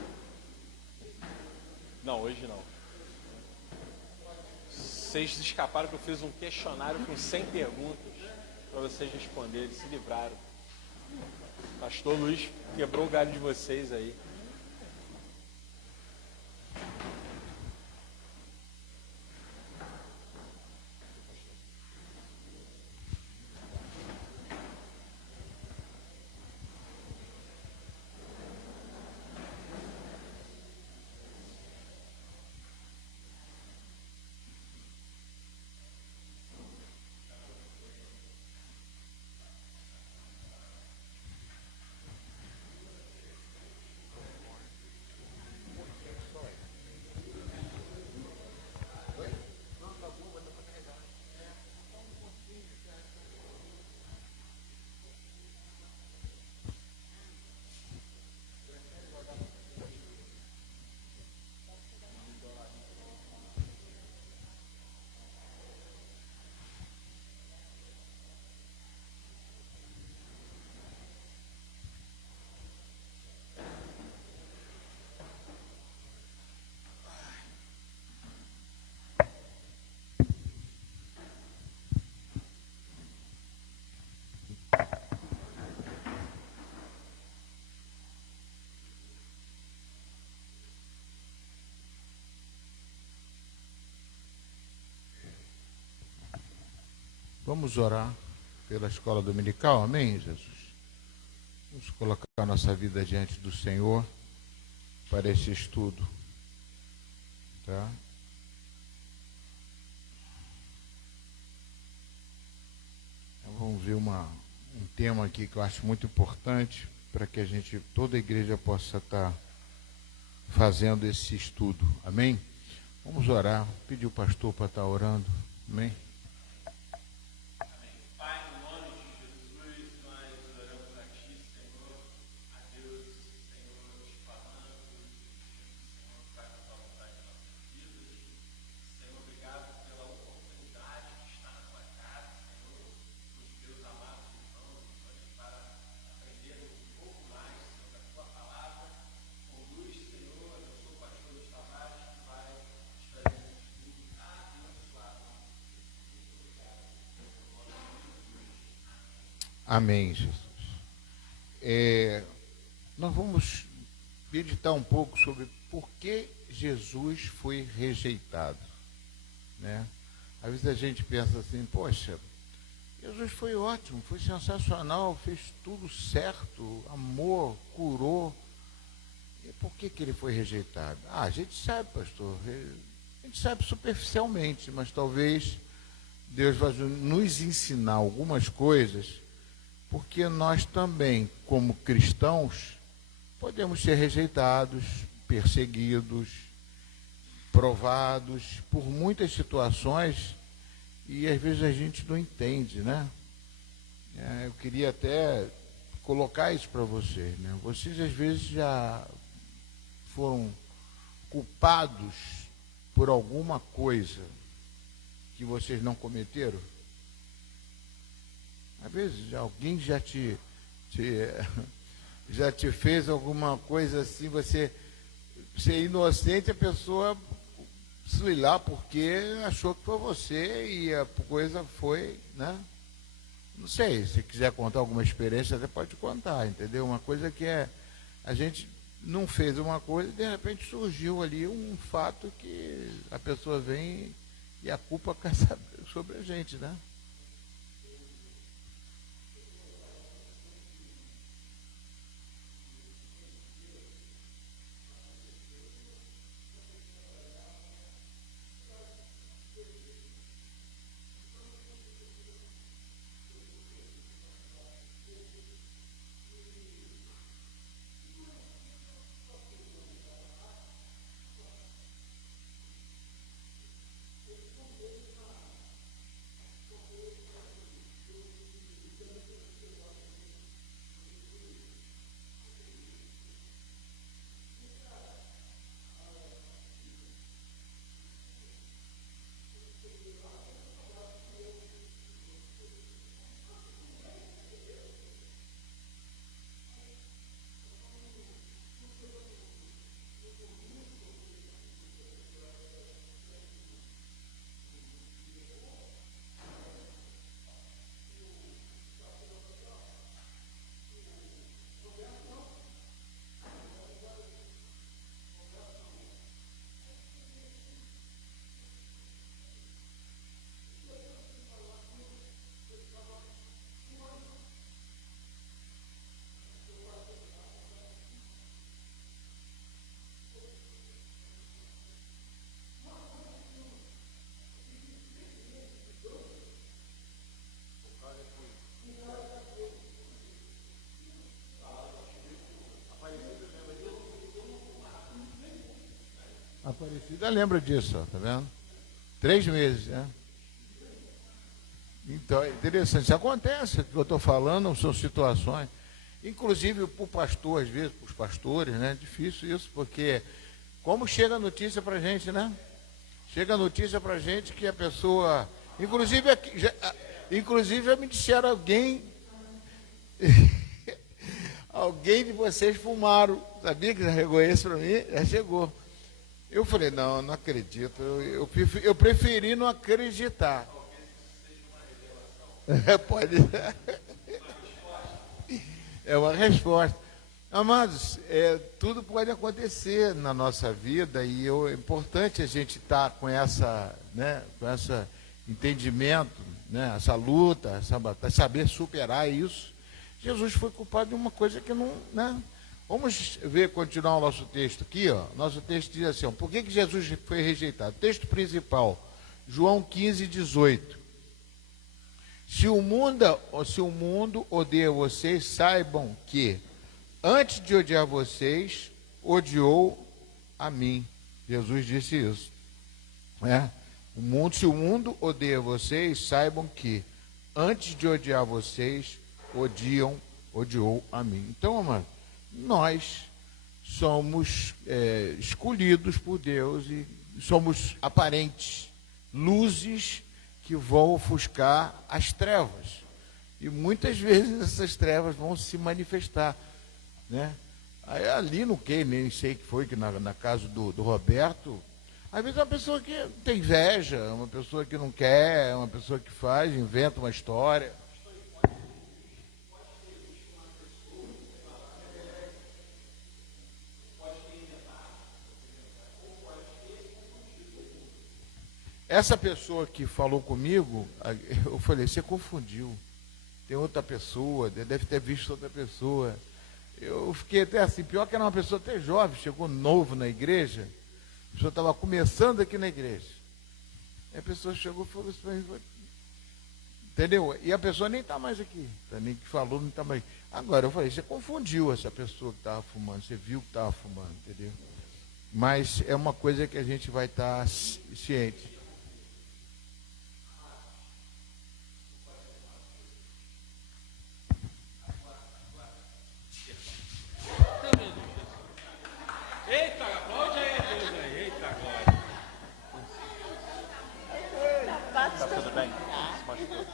Não, hoje não. Vocês escaparam que eu fiz um questionário com 100 perguntas para vocês responderem, se livraram. Pastor Luiz quebrou o galho de vocês aí. Vamos orar pela escola dominical, amém, Jesus? Vamos colocar a nossa vida diante do Senhor para esse estudo, tá? Vamos ver um tema aqui que eu acho muito importante para que toda a igreja possa estar fazendo esse estudo, amém? Vamos orar, pedir o pastor para estar orando, amém? Amém, Jesus. Nós vamos meditar um pouco sobre por que Jesus foi rejeitado, né? Às vezes a gente pensa assim, poxa, Jesus foi ótimo, foi sensacional, fez tudo certo, amor, curou. E por que ele foi rejeitado? A gente sabe, pastor, a gente sabe superficialmente, mas talvez Deus vai nos ensinar algumas coisas, porque nós também, como cristãos, podemos ser rejeitados, perseguidos, provados por muitas situações e às vezes a gente não entende, né? Eu queria até colocar isso para vocês, né? Vocês às vezes já foram culpados por alguma coisa que vocês não cometeram? Às vezes alguém já te fez alguma coisa assim, você é inocente, a pessoa sei lá porque achou que foi você e a coisa foi, né? Não sei, se quiser contar alguma experiência, até pode contar, entendeu? Uma coisa que a gente não fez uma coisa e de repente surgiu ali um fato que a pessoa vem e a culpa cai sobre a gente, né? A Aparecida lembra disso, ó, tá vendo? 3 meses, né? Então, é interessante. Isso acontece, o que eu estou falando são situações, inclusive para o pastor, às vezes, para os pastores, né? É difícil isso, porque como chega a notícia para a gente, né? Chega a notícia para a gente que a pessoa... Inclusive já me disseram alguém... alguém de vocês fumaram. Sabia que já chegou esse para mim? Já chegou. Eu falei, não acredito. Eu preferi não acreditar. Pode. É uma resposta. Amados, tudo pode acontecer na nossa vida e é importante a gente estar com esse entendimento né, essa luta, essa batalha, saber superar isso. Jesus foi culpado de uma coisa que não, né? Vamos ver, continuar o nosso texto aqui, ó. Nosso texto diz assim, ó, por que Jesus foi rejeitado? Texto principal, João 15, 18. Se o mundo odeia vocês, saibam que, antes de odiar vocês, odiou a mim. Jesus disse isso. Né? Se o mundo odeia vocês, saibam que, antes de odiar vocês, odiou a mim. Então, amado, nós somos escolhidos por Deus e somos aparentes luzes que vão ofuscar as trevas. E muitas vezes essas trevas vão se manifestar, né? Aí, ali no que, nem sei que foi, que na casa do Roberto, às vezes é uma pessoa que tem inveja, uma pessoa que não quer, uma pessoa que faz, inventa uma história. Essa pessoa que falou comigo, eu falei, você confundiu. Tem outra pessoa, deve ter visto outra pessoa. Eu fiquei até assim, pior que era uma pessoa até jovem, chegou novo na igreja, a pessoa estava começando aqui na igreja. E a pessoa chegou e falou assim, entendeu? E a pessoa nem está mais aqui, nem que falou, não está mais. Agora, eu falei, você confundiu essa pessoa que estava fumando, você viu que estava fumando, entendeu? Mas é uma coisa que a gente vai estar ciente. Eita, aplaude aí, Deus aí. Eita, glória. Tá tudo bem? Se machucou.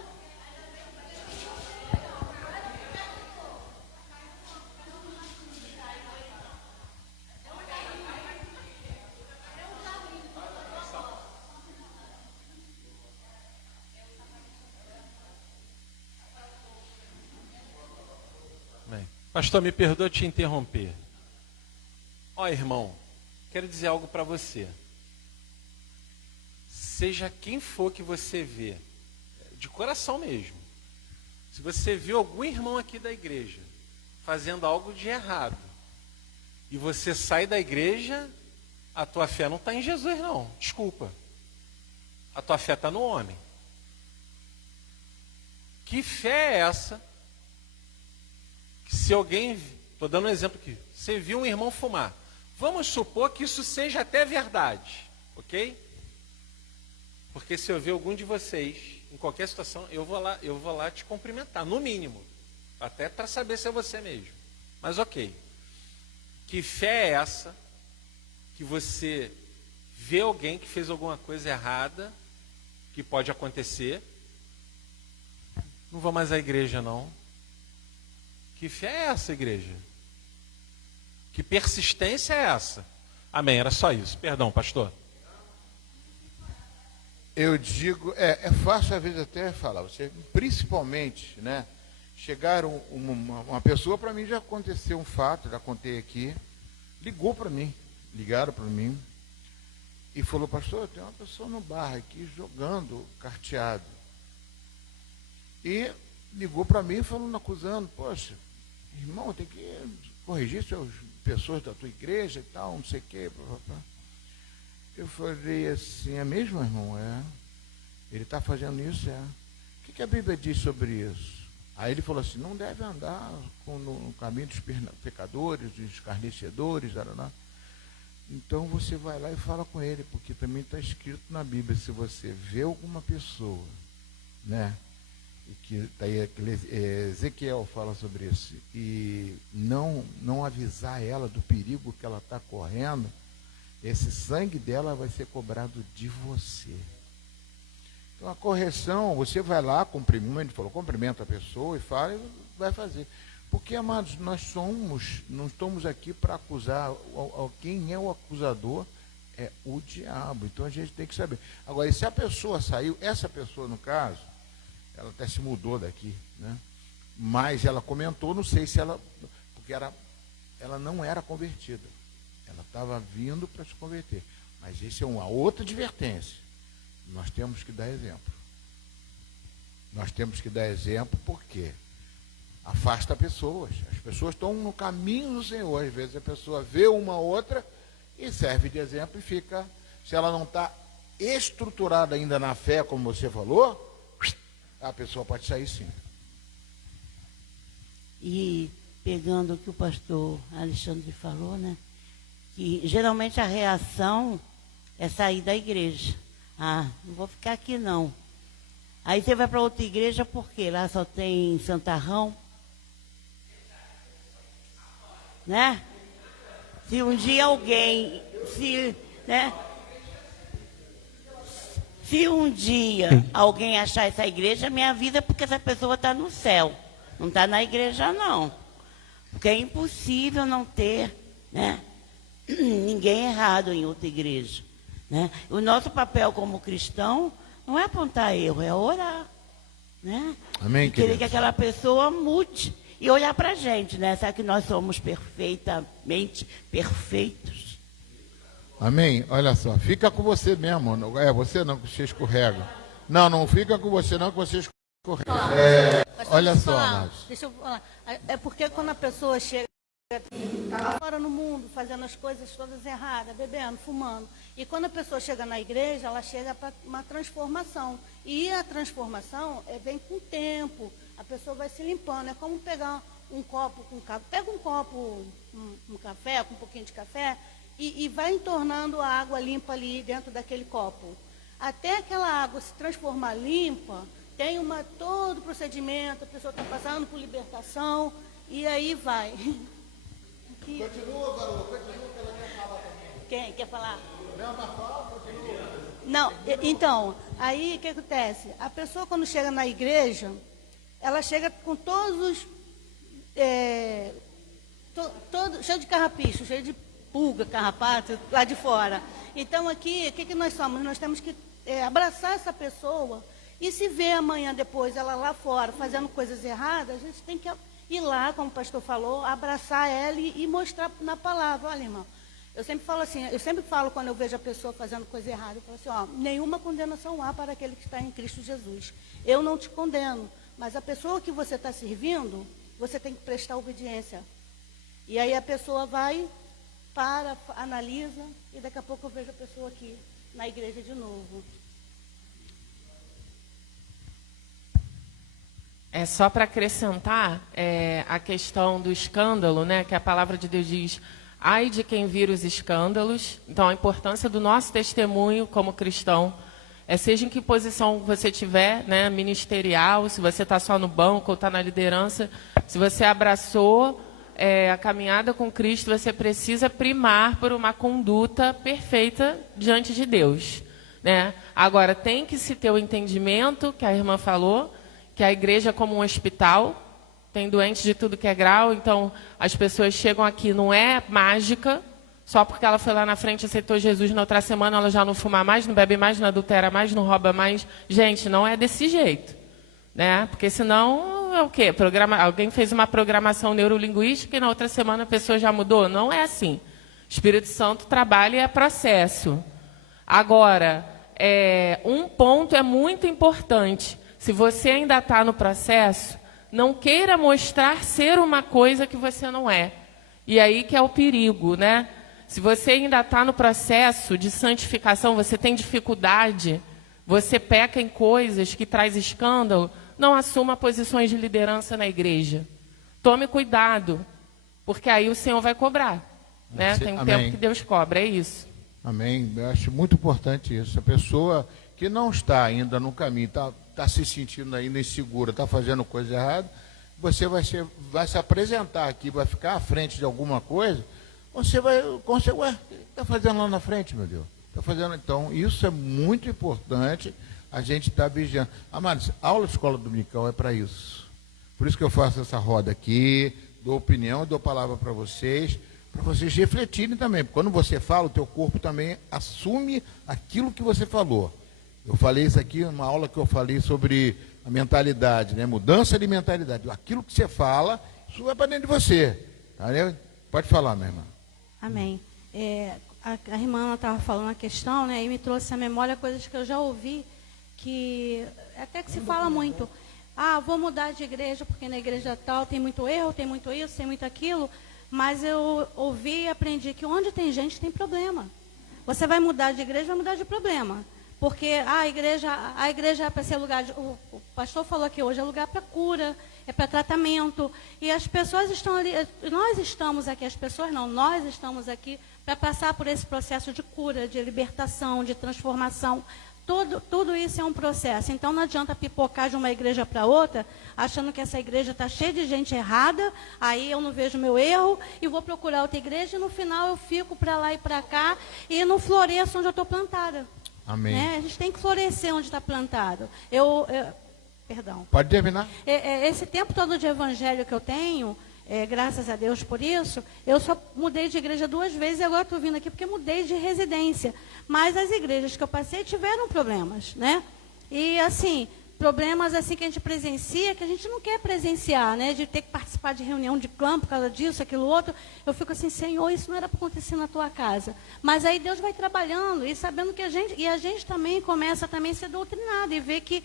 Bem, pastor, me perdoa te interromper. Ó, irmão, quero dizer algo para você. Seja quem for que você vê, de coração mesmo, se você viu algum irmão aqui da igreja fazendo algo de errado, e você sai da igreja, a tua fé não está em Jesus, não. Desculpa. A tua fé está no homem. Que fé é essa? Que se alguém, estou dando um exemplo aqui, você viu um irmão fumar, vamos supor que isso seja até verdade, ok? Porque se eu ver algum de vocês, em qualquer situação, eu vou lá te cumprimentar, no mínimo, até para saber se é você mesmo. Mas ok. Que fé é essa que você vê alguém que fez alguma coisa errada, que pode acontecer, não vou mais à igreja não. Que fé é essa, igreja? Que persistência é essa? Amém, era só isso. Perdão, pastor. Eu digo, é fácil às vezes até falar, você, principalmente, né? Chegaram uma pessoa, para mim já aconteceu um fato, já contei aqui, ligaram para mim e falou, pastor, tem uma pessoa no bar aqui jogando carteado. E ligou para mim falando, acusando, poxa, irmão, tem que corrigir as pessoas da tua igreja e tal, não sei o quê. Blá, blá, blá. Eu falei assim, é mesmo, irmão? É. Ele está fazendo isso? É. O que a Bíblia diz sobre isso? Aí ele falou assim, não deve andar no caminho dos pecadores, dos escarnecedores, não. Então você vai lá e fala com ele, porque também está escrito na Bíblia, se você vê alguma pessoa, né? E que tá aí, Ezequiel fala sobre isso, e não avisar ela do perigo que ela está correndo, esse sangue dela vai ser cobrado de você. Então a correção, você vai lá, cumprimenta a pessoa e fala, e vai fazer. Porque, amados, nós não estamos aqui para acusar, quem é o acusador é o diabo. Então a gente tem que saber. Agora, e se a pessoa saiu, essa pessoa no caso, ela até se mudou daqui, né? Mas ela comentou, não sei se ela, porque ela não era convertida. Ela estava vindo para se converter. Mas isso é uma outra advertência. Nós temos que dar exemplo. Nós temos que dar exemplo, porque afasta pessoas. As pessoas estão no caminho do Senhor. Às vezes a pessoa vê uma outra e serve de exemplo e fica. Se ela não está estruturada ainda na fé, como você falou, a pessoa pode sair sim. E pegando o que o pastor Alexandre falou, né? Que geralmente a reação é sair da igreja. Ah, não vou ficar aqui não. Aí você vai para outra igreja porque lá só tem santarrão, né? Se um dia alguém, se um dia alguém achar essa igreja, minha vida é porque essa pessoa está no céu, não está na igreja não, porque é impossível não ter, né, ninguém errado em outra igreja, né? O nosso papel como cristão não é apontar erro, é orar, né? Amém, e querer que aquela pessoa mude e olhar para a gente, né? Será que nós somos perfeitamente perfeitos? Amém? Olha só, fica com você mesmo. Você não, que você escorrega. Não, não fica com você não, que você escorrega. Olha só, amados. Deixa eu falar. É porque quando a pessoa chega fora no mundo, fazendo as coisas todas erradas, bebendo, fumando. E quando a pessoa chega na igreja, ela chega para uma transformação. E a transformação vem com o tempo. A pessoa vai se limpando. É como pegar um copo com café. Pega um copo, um café, com um pouquinho de café, e vai entornando a água limpa ali dentro daquele copo. Até aquela água se transformar limpa, tem todo o procedimento, a pessoa está passando por libertação, e aí vai. Continua, garoto, continua, que ela quer falar também. Quem quer falar? Não, mas fala, continua. Não, então, aí o que acontece? A pessoa quando chega na igreja, ela chega com todos os... cheio de carrapicho, cheio de pulga, carrapato, lá de fora. Então aqui, o que nós somos? Nós temos que abraçar essa pessoa e se ver amanhã depois, ela lá fora, fazendo coisas erradas, a gente tem que ir lá, como o pastor falou, abraçar ela e mostrar na palavra. Olha, irmão, eu sempre falo quando eu vejo a pessoa fazendo coisa errada, eu falo assim, ó, nenhuma condenação há para aquele que está em Cristo Jesus. Eu não te condeno, mas a pessoa que você está servindo, você tem que prestar obediência. E aí a pessoa vai, analisa, e daqui a pouco eu vejo a pessoa aqui na igreja de novo. É só para acrescentar a questão do escândalo, né? Que a palavra de Deus diz, ai de quem vir os escândalos. Então, a importância do nosso testemunho como cristão, seja em que posição você estiver, né, ministerial, se você está só no banco ou está na liderança, se você abraçou a caminhada com Cristo, você precisa primar por uma conduta perfeita diante de Deus, né? Agora, tem que se ter o entendimento, que a irmã falou, que a igreja é como um hospital, tem doentes de tudo que é grau, então as pessoas chegam aqui, não é mágica, só porque ela foi lá na frente e aceitou Jesus, na outra semana ela já não fuma mais, não bebe mais, não adultera mais, não rouba mais. Gente, não é desse jeito, né? Porque senão é o quê? Alguém fez uma programação neurolinguística e na outra semana a pessoa já mudou? Não é assim. O Espírito Santo trabalha e é processo. Agora, um ponto é muito importante. Se você ainda está no processo, não queira mostrar ser uma coisa que você não é. E aí que é o perigo, né? Se você ainda está no processo de santificação, você tem dificuldade, você peca em coisas que traz escândalo, não assuma posições de liderança na igreja. Tome cuidado, porque aí o Senhor vai cobrar. Né? Tem um tempo que Deus cobra, é isso. Amém. Eu acho muito importante isso. A pessoa que não está ainda no caminho, está se sentindo ainda insegura, está fazendo coisa errada, você vai se apresentar aqui, vai ficar à frente de alguma coisa, você vai, ué, o que está fazendo lá na frente, meu Deus? Está fazendo, então, isso é muito importante, a gente está vigiando. Amados, aula de escola dominical é para isso. Por isso que eu faço essa roda aqui, dou opinião, dou palavra para vocês refletirem também, porque quando você fala, o teu corpo também assume aquilo que você falou. Eu falei isso aqui numa aula que eu falei sobre a mentalidade, né? Mudança de mentalidade. Aquilo que você fala, isso vai para dentro de você. Tá? Pode falar, minha irmã. Amém. A irmã estava falando a questão, né? E me trouxe à memória coisas que eu já ouvi, que até que se fala muito, vou mudar de igreja porque na igreja tal tem muito erro, tem muito isso, tem muito aquilo, mas eu ouvi e aprendi que onde tem gente tem problema. Você vai mudar de igreja, vai mudar de problema. Porque a igreja é para ser lugar o pastor falou aqui hoje, é lugar para cura, é para tratamento. E as pessoas estão ali, nós estamos aqui para passar por esse processo de cura, de libertação, de transformação. Tudo isso é um processo. Então não adianta pipocar de uma igreja para outra, achando que essa igreja está cheia de gente errada, aí eu não vejo meu erro e vou procurar outra igreja e no final eu fico para lá e para cá e não floresço onde eu estou plantada. Amém. Né? A gente tem que florescer onde está plantado. Perdão. Pode terminar? Esse tempo todo de evangelho que eu tenho, graças a Deus por isso, eu só mudei de igreja 2 vezes e agora estou vindo aqui porque mudei de residência. Mas as igrejas que eu passei tiveram problemas, né? E assim, problemas assim que a gente presencia, que a gente não quer presenciar, né? De ter que participar de reunião de clã por causa disso, aquilo outro. Eu fico assim, Senhor, isso não era para acontecer na tua casa. Mas aí Deus vai trabalhando e sabendo que a gente também começa também a ser doutrinado e ver que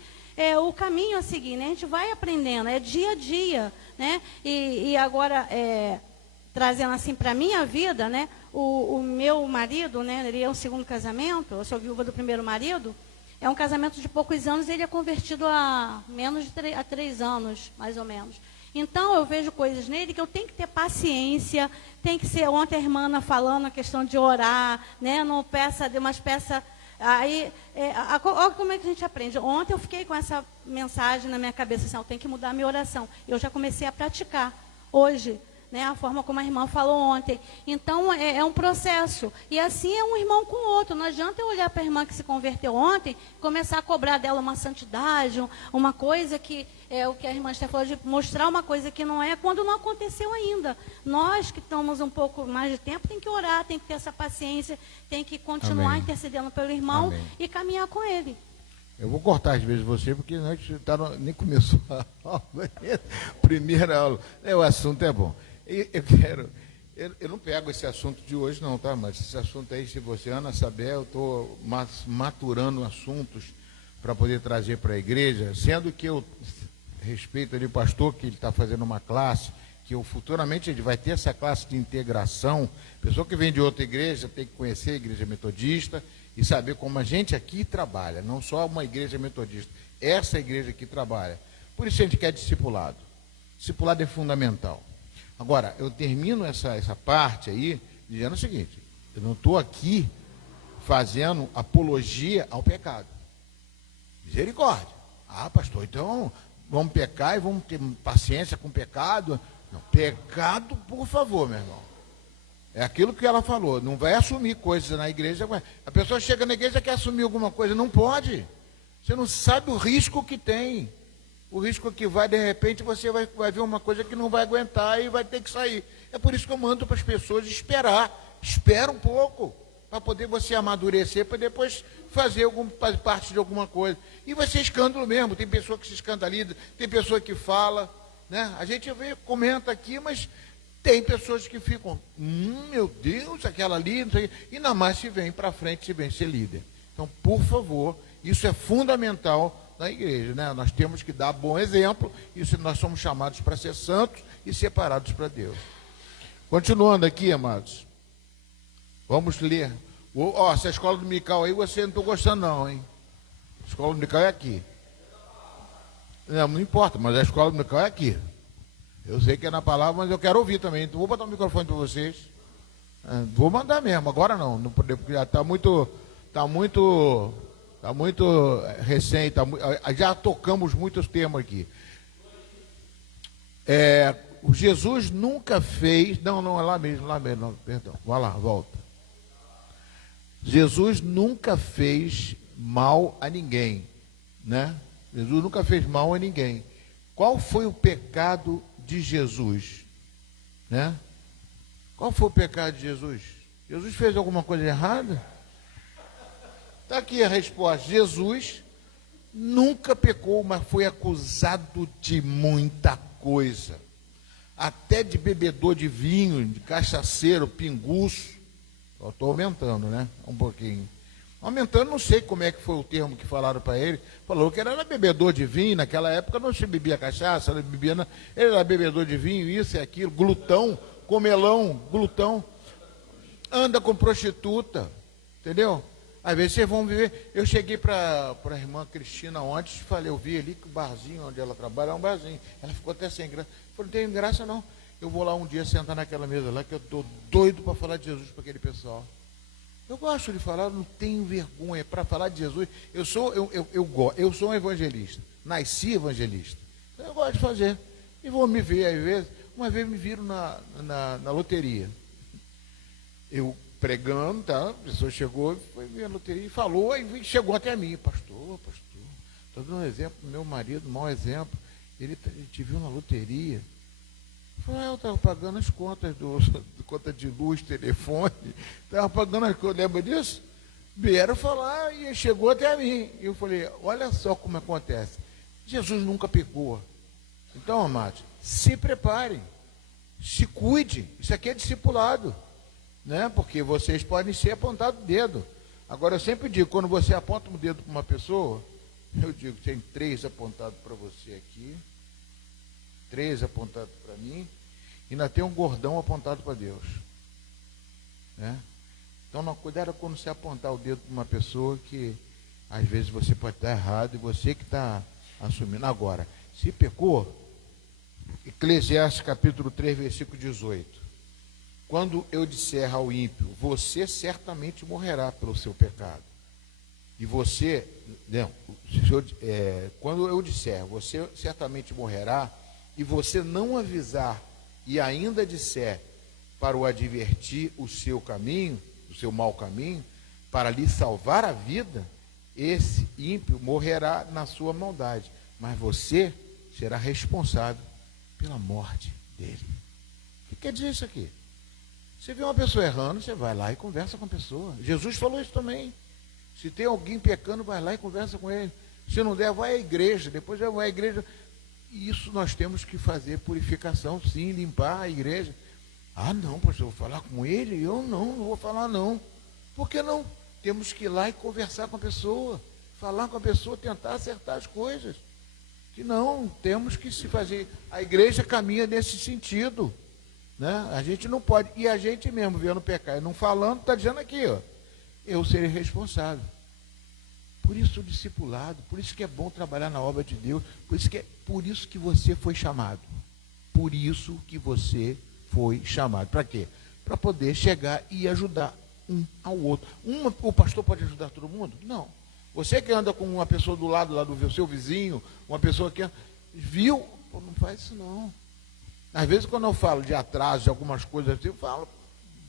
o caminho a seguir, né? A gente vai aprendendo, é dia a dia, né? E agora, trazendo assim para a minha vida, né? O meu marido, né? Ele é um segundo casamento, eu sou viúva do primeiro marido, é um casamento de poucos anos, ele é convertido há menos de 3 anos, mais ou menos. Então, eu vejo coisas nele que eu tenho que ter paciência, tem que ser, ontem a irmã falando a questão de orar, né? Não peça, de umas peças. Aí, olha como é que a gente aprende. Ontem eu fiquei com essa mensagem na minha cabeça, assim, eu tenho que mudar a minha oração. Eu já comecei a praticar hoje, né, a forma como a irmã falou ontem. Então, é um processo. E assim é um irmão com o outro. Não adianta eu olhar para a irmã que se converteu ontem, começar a cobrar dela uma santidade, uma coisa que é o que a irmã está falando, de mostrar uma coisa que não é, quando não aconteceu ainda. Nós que estamos um pouco mais de tempo, tem que orar, tem que ter essa paciência, tem que continuar Amém. intercedendo pelo irmão Amém. e caminhar com ele. Eu vou cortar às vezes você, porque a gente nem começou a aula, primeira aula. O assunto é bom. Eu não pego esse assunto de hoje não, tá? Mas esse assunto aí, se você, Ana Sabé, eu estou maturando assuntos para poder trazer para a igreja, sendo que eu respeito ali o pastor, que ele está fazendo uma classe, que futuramente ele vai ter essa classe de integração. Pessoa que vem de outra igreja tem que conhecer a igreja metodista e saber como a gente aqui trabalha, não só uma igreja metodista, essa igreja aqui trabalha. Por isso a gente quer discipulado. Discipulado é fundamental. Agora, eu termino essa parte aí dizendo o seguinte: eu não estou aqui fazendo apologia ao pecado. Misericórdia. Pastor, então vamos pecar e vamos ter paciência com o pecado? Não, pecado, por favor, meu irmão. É aquilo que ela falou, não vai assumir coisas na igreja. A pessoa chega na igreja e quer assumir alguma coisa, não pode. Você não sabe o risco que tem. O risco que vai, de repente, você vai ver uma coisa que não vai aguentar e vai ter que sair. É por isso que eu mando para as pessoas esperar. Espera um pouco, para poder você amadurecer, para depois fazer parte de alguma coisa. E vai ser escândalo mesmo. Tem pessoa que se escandaliza, tem pessoa que fala, né? A gente comenta aqui, mas tem pessoas que ficam, meu Deus, aquela ali, não sei, e ainda mais se vem para frente, se vem ser líder. Então, por favor, isso é fundamental na igreja, né? Nós temos que dar bom exemplo, isso nós somos chamados para ser santos e separados para Deus. Continuando aqui, amados, vamos ler. Essa escola dominical aí, você não está gostando não, hein? A escola dominical é aqui. Não importa, mas a escola dominical é aqui. Eu sei que é na palavra, mas eu quero ouvir também. Então vou botar o microfone para vocês. Vou mandar mesmo, agora não porque já está muito recente, já tocamos muitos temas aqui. O Jesus nunca fez, não, é lá mesmo, não, perdão, vai lá, volta. Jesus nunca fez mal a ninguém, né? Jesus nunca fez mal a ninguém. Qual foi o pecado de Jesus, né? Qual foi o pecado de Jesus? Jesus fez alguma coisa errada? Está aqui a resposta. Jesus nunca pecou, mas foi acusado de muita coisa. Até de bebedor de vinho, de cachaceiro, pinguço. Estou aumentando, né? Um pouquinho. Aumentando, não sei como é que foi o termo que falaram para ele. Falou que ele era bebedor de vinho, naquela época não se bebia cachaça, ele era bebedor de vinho, isso e aquilo, glutão, comelão, glutão. Anda com prostituta, entendeu? Às vezes vocês vão viver. Eu cheguei para a irmã Cristina ontem, falei, eu vi ali que o barzinho onde ela trabalha é um barzinho. Ela ficou até sem graça. Eu falei, não tem graça não. Eu vou lá um dia sentar naquela mesa lá, que eu estou doido para falar de Jesus para aquele pessoal. Eu gosto de falar, não tenho vergonha para falar de Jesus. Eu sou um evangelista, nasci evangelista. Eu gosto de fazer. E vou me ver, às vezes. Uma vez me viram na loteria. Eu pregando, tá? A pessoa chegou, foi ver a loteria e falou, e chegou até mim, pastor, estou dando um exemplo do meu marido, um mau exemplo. Ele te viu na loteria. Eu estava pagando as contas conta de luz, telefone, estava pagando as contas, lembra disso? Vieram falar e chegou até mim. Eu falei, olha só como acontece. Jesus nunca pecou. Então, amados, se preparem, se cuide. Isso aqui é discipulado, né? Porque vocês podem ser apontados o dedo. Agora, eu sempre digo, quando você aponta um dedo para uma pessoa, eu digo, tem 3 apontados para você aqui, 3 apontados para mim, e ainda tem um gordão apontado para Deus, né? Então, não, cuidado quando você apontar o dedo para uma pessoa que, às vezes, você pode estar errado e você que está assumindo. Agora, se pecou, Eclesiastes capítulo 3, versículo 18. Quando eu disser ao ímpio, você certamente morrerá pelo seu pecado. E você, não, quando eu disser, você certamente morrerá, e você não avisar e ainda disser para o advertir o seu caminho, o seu mau caminho, para lhe salvar a vida, esse ímpio morrerá na sua maldade, mas você será responsável pela morte dele. O que quer dizer isso aqui? Você vê uma pessoa errando, você vai lá e conversa com a pessoa. Jesus falou isso também. Se tem alguém pecando, vai lá e conversa com ele. Se não der, vai à igreja. Depois vai à igreja. Isso nós temos que fazer purificação, sim, limpar a igreja. Ah, não, pastor, eu vou falar com ele? Eu não vou falar não. Por que não? Temos que ir lá e conversar com a pessoa, falar com a pessoa, tentar acertar as coisas. Que não, temos que se fazer. A igreja caminha nesse sentido, né? A gente não pode, e a gente mesmo vendo pecar e não falando, está dizendo aqui, ó, eu serei responsável. Por isso o discipulado, por isso que é bom trabalhar na obra de Deus, por isso que você foi chamado. Por isso que você foi chamado. Para quê? Para poder chegar e ajudar um ao outro. O pastor pode ajudar todo mundo? Não. Você que anda com uma pessoa do lado lá do seu vizinho, uma pessoa que viu, pô, não faz isso não. Às vezes quando eu falo de atraso, de algumas coisas assim, eu falo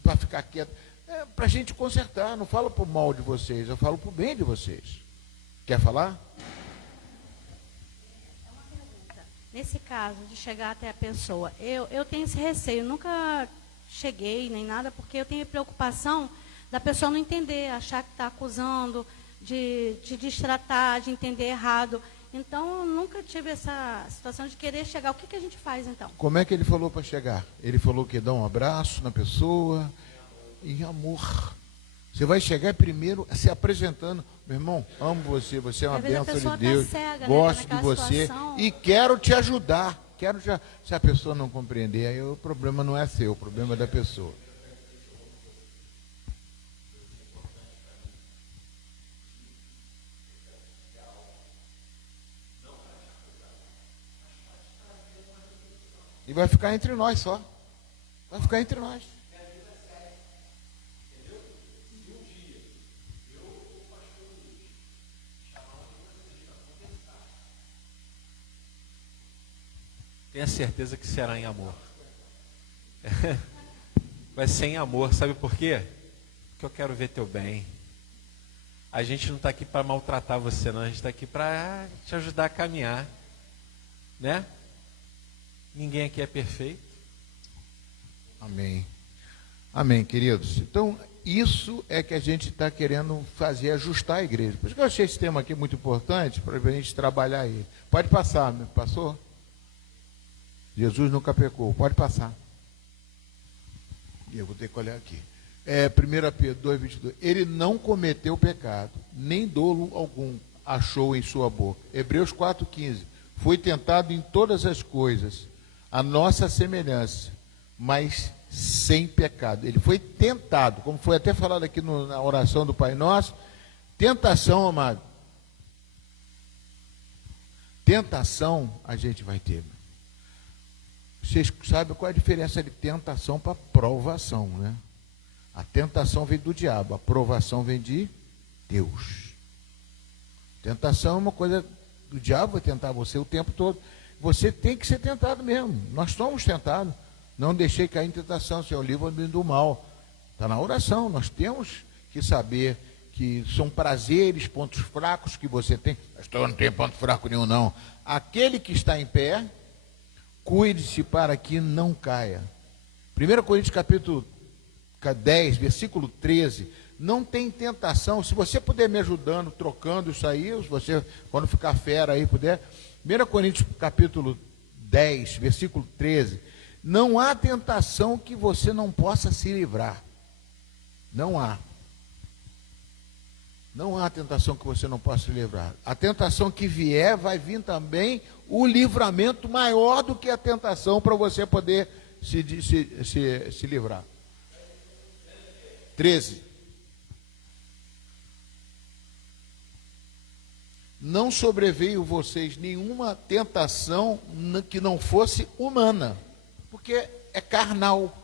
para ficar quieto. É para a gente consertar, não falo para o mal de vocês, eu falo para o bem de vocês. Quer falar? Nesse caso de chegar até a pessoa, eu tenho esse receio, nunca cheguei nem nada, porque eu tenho preocupação da pessoa não entender, achar que está acusando, de destratar, de entender errado. Então, eu nunca tive essa situação de querer chegar. O que a gente faz, então? Como é que ele falou para chegar? Ele falou que dá um abraço na pessoa, em amor. Você vai chegar primeiro se apresentando. Meu irmão, amo você, você é uma bênção de Deus, gosto de você e quero te ajudar. Se a pessoa não compreender, aí o problema não é seu, o problema é da pessoa. E vai ficar entre nós só. Vai ficar entre nós. Tenha certeza que será em amor. Vai ser em amor, sabe por quê? Porque eu quero ver teu bem. A gente não está aqui para maltratar você, não. A gente está aqui para te ajudar a caminhar, né? Ninguém aqui é perfeito. Amém. Amém, queridos. Então, isso é que a gente está querendo fazer, ajustar a igreja. Por isso que eu achei esse tema aqui muito importante, para a gente trabalhar aí. Pode passar, passou? Jesus nunca pecou, pode passar. E eu vou ter que olhar aqui. 1 Pedro 2,22. Ele não cometeu pecado, nem dolo algum achou em sua boca. Hebreus 4,15. Foi tentado em todas as coisas, a nossa semelhança, mas sem pecado. Ele foi tentado, como foi até falado aqui na oração do Pai Nosso. Tentação, amado. Tentação a gente vai ter. Vocês sabem qual é a diferença de tentação para provação, né? A tentação vem do diabo, a provação vem de Deus. Tentação é uma coisa do diabo, vai tentar você o tempo todo. Você tem que ser tentado mesmo. Nós somos tentados. Não deixei cair em tentação, Senhor, livra-me do mal. Está na oração. Nós temos que saber que são prazeres, pontos fracos que você tem. Pastor, não tem ponto fraco nenhum, não. Aquele que está em pé, cuide-se para que não caia. 1 Coríntios capítulo 10, versículo 13. Não tem tentação. Se você puder me ajudando, trocando isso aí, se você, quando ficar fera aí, puder. 1 Coríntios capítulo 10, versículo 13. Não há tentação que você não possa se livrar. Não há. Não há tentação que você não possa se livrar. A tentação que vier, vai vir também o livramento maior do que a tentação para você poder se livrar. 13. Não sobreveio vocês nenhuma tentação que não fosse humana, porque é carnal,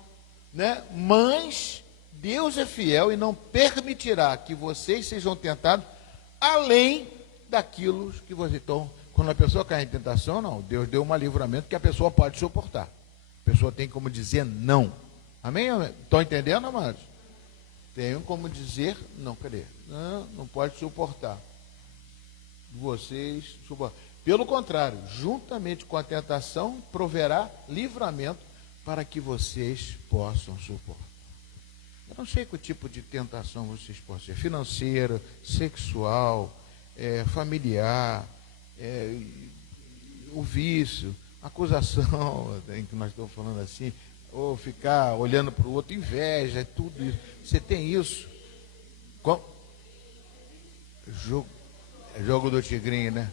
né? Mas Deus é fiel e não permitirá que vocês sejam tentados além daquilo que vocês estão. Quando a pessoa cai em tentação, não, Deus deu um livramento que a pessoa pode suportar. A pessoa tem como dizer não. Amém? Estão entendendo, amados? Tem como dizer não, cadê? Não pode suportar. Vocês suportam. Pelo contrário, juntamente com a tentação, proverá livramento para que vocês possam suportar. Eu não sei que tipo de tentação vocês possam ter, financeira, sexual, familiar, o vício, acusação, em que nós estamos falando assim, ou ficar olhando para o outro, inveja, tudo isso. Você tem isso? Jogo do Tigrinho, né?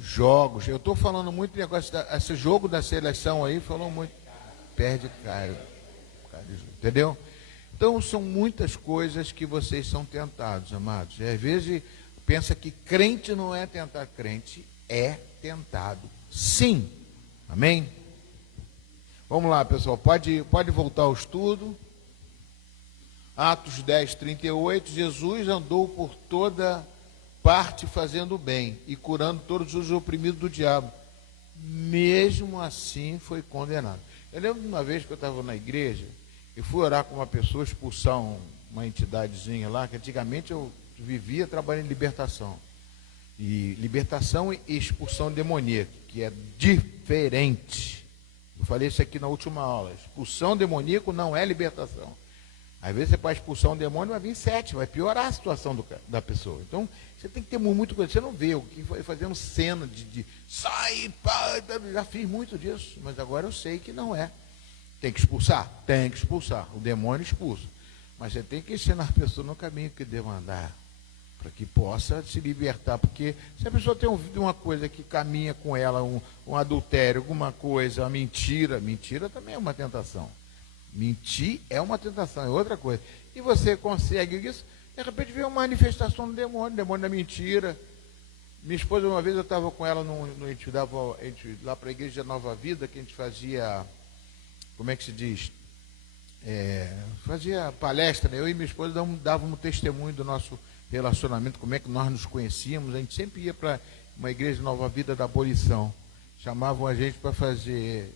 Jogos. Eu estou falando muito negócio, esse jogo da seleção aí, falou muito. Perde caro. Entendeu? Então, são muitas coisas que vocês são tentados, amados. E às vezes, pensa que crente não é tentado. Crente é tentado. Sim. Amém? Vamos lá, pessoal. Pode voltar ao estudo. Atos 10, 38. Jesus andou por toda parte fazendo bem e curando todos os oprimidos do diabo. Mesmo assim, foi condenado. Eu lembro de uma vez que eu estava na igreja, eu fui orar com uma pessoa, expulsar uma entidadezinha lá, que antigamente eu vivia trabalhando em libertação. E libertação e expulsão demoníaca, que é diferente. Eu falei isso aqui na última aula. Expulsão demoníaca não é libertação. Às vezes você pode expulsar um demônio, vai vir 7, vai piorar a situação da pessoa. Então, você tem que ter muito cuidado. Você não vê o que foi fazendo cena de sai, pá, já fiz muito disso, mas agora eu sei que não é. Tem que expulsar? Tem que expulsar. O demônio expulsa. Mas você tem que ensinar a pessoa no caminho que deve andar, para que possa se libertar. Porque se a pessoa tem uma coisa que caminha com ela, um adultério, alguma coisa, uma mentira também é uma tentação. Mentir é uma tentação, é outra coisa. E você consegue isso, de repente vem uma manifestação do demônio da mentira. Minha esposa, uma vez eu estava com ela, a gente lá para a igreja Nova Vida, que a gente fazia, como é que se diz? Fazia palestra, né? Eu e minha esposa dávamos testemunho do nosso relacionamento, como é que nós nos conhecíamos. A gente sempre ia para uma igreja Nova Vida da Abolição. Chamavam a gente para fazer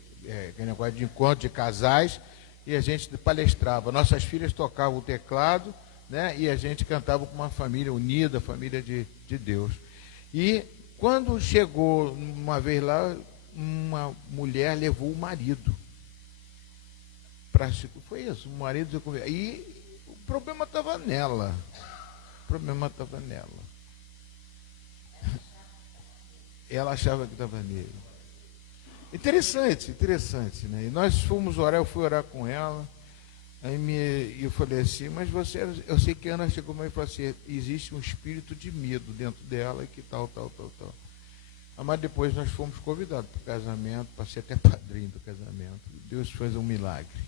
negócio de encontro de casais, e a gente palestrava. Nossas filhas tocavam o teclado, né? E a gente cantava com uma família unida, família de Deus. E quando chegou uma vez lá, uma mulher levou o marido. Foi isso, o marido... E o problema estava nela. Ela achava que estava nele. Interessante, né? E nós fomos orar, eu fui orar com ela. Eu falei assim, mas você, eu sei que a Ana chegou e falou assim, existe um espírito de medo dentro dela e que tal. Mas depois nós fomos convidados para o casamento, para ser até padrinho do casamento. Deus fez um milagre.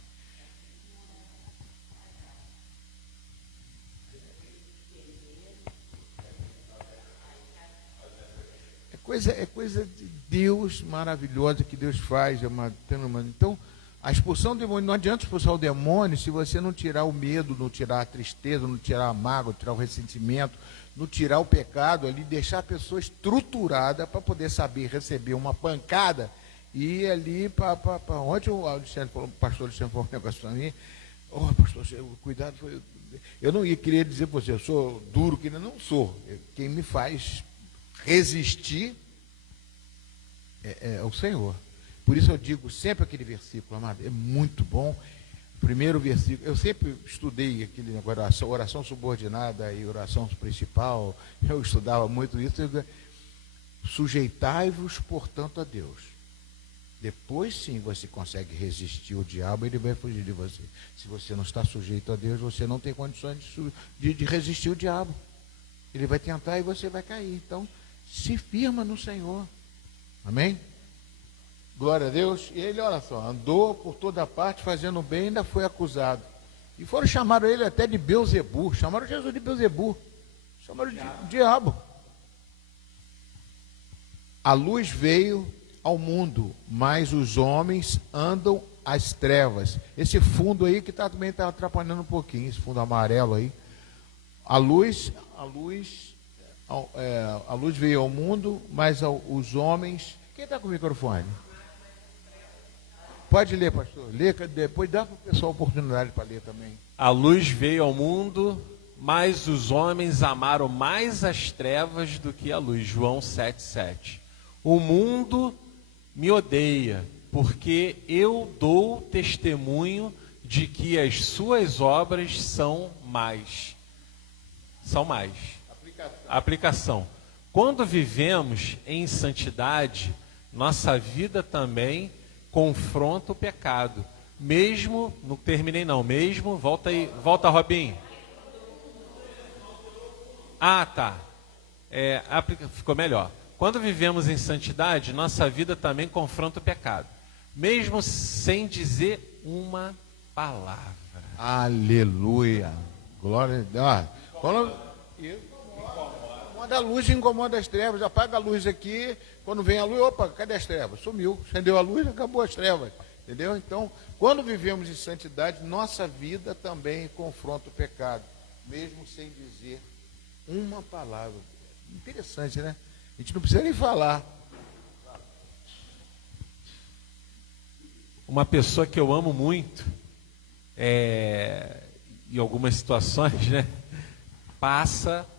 É coisa de Deus maravilhosa que Deus faz. Então, a expulsão do demônio, não adianta expulsar o demônio se você não tirar o medo, não tirar a tristeza, não tirar a mágoa, não tirar o ressentimento, não tirar o pecado ali, deixar a pessoa estruturada para poder saber receber uma pancada e ir ali para ontem o pastor Alexandre falou um negócio para mim, pastor, cuidado, eu não ia querer dizer para você, eu sou duro, que eu não sou, quem me faz resistir é o Senhor. Por isso eu digo sempre aquele versículo, amado, é muito bom. Primeiro versículo, eu sempre estudei aquele negócio, oração subordinada e oração principal, eu estudava muito isso. Sujeitai-vos, portanto, a Deus. Depois sim você consegue resistir ao diabo, ele vai fugir de você. Se você não está sujeito a Deus, você não tem condições de resistir ao diabo. Ele vai tentar e você vai cair. Então, se firma no Senhor. Amém? Glória a Deus. E ele, olha só, andou por toda parte fazendo bem, ainda foi acusado. E chamaram ele até de Beuzebu. Chamaram Jesus de Beuzebu. Chamaram de diabo. A luz veio ao mundo, mas os homens andam às trevas. Esse fundo aí que também está atrapalhando um pouquinho, esse fundo amarelo aí. A luz veio ao mundo, mas os homens... Quem está com o microfone? Pode ler, pastor. Lê, depois dá para o pessoal a oportunidade para ler também. A luz veio ao mundo, mas os homens amaram mais as trevas do que a luz. João 7,7. O mundo me odeia, porque eu dou testemunho de que as suas obras são mais. Aplicação. Quando vivemos em santidade, nossa vida também confronta o pecado. Mesmo, não terminei não, mesmo, volta aí, volta Robinho. Tá. Ficou melhor. Quando vivemos em santidade, nossa vida também confronta o pecado. Mesmo sem dizer uma palavra. Aleluia. Glória a Deus. Quando a luz incomoda as trevas, apaga a luz aqui, quando vem a luz, opa, cadê as trevas? Sumiu, acendeu a luz, acabou as trevas, entendeu? Então, quando vivemos em santidade, nossa vida também confronta o pecado, mesmo sem dizer uma palavra. Interessante, né? A gente não precisa nem falar. Uma pessoa que eu amo muito, em algumas situações, né?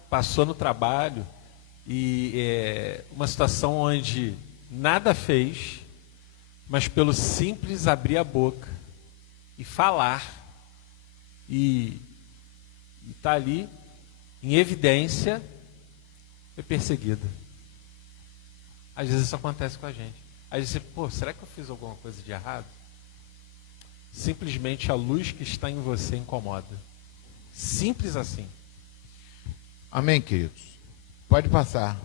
Passou no trabalho e uma situação onde nada fez, mas pelo simples abrir a boca e falar e está ali em evidência, foi perseguida. Às vezes isso acontece com a gente. Às vezes você, será que eu fiz alguma coisa de errado? Simplesmente a luz que está em você incomoda. Simples assim. Amém, queridos? Pode passar.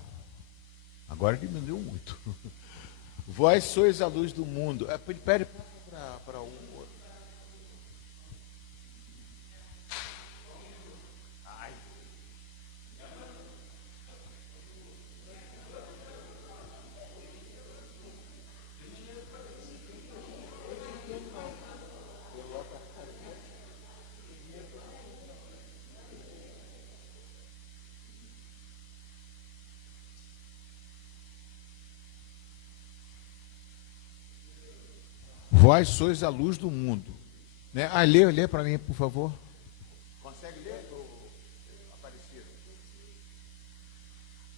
Agora diminuiu muito. Vós sois a luz do mundo. Pede para o... Vós sois a luz do mundo. Né? Lê para mim, por favor. Consegue ler, Aparecido?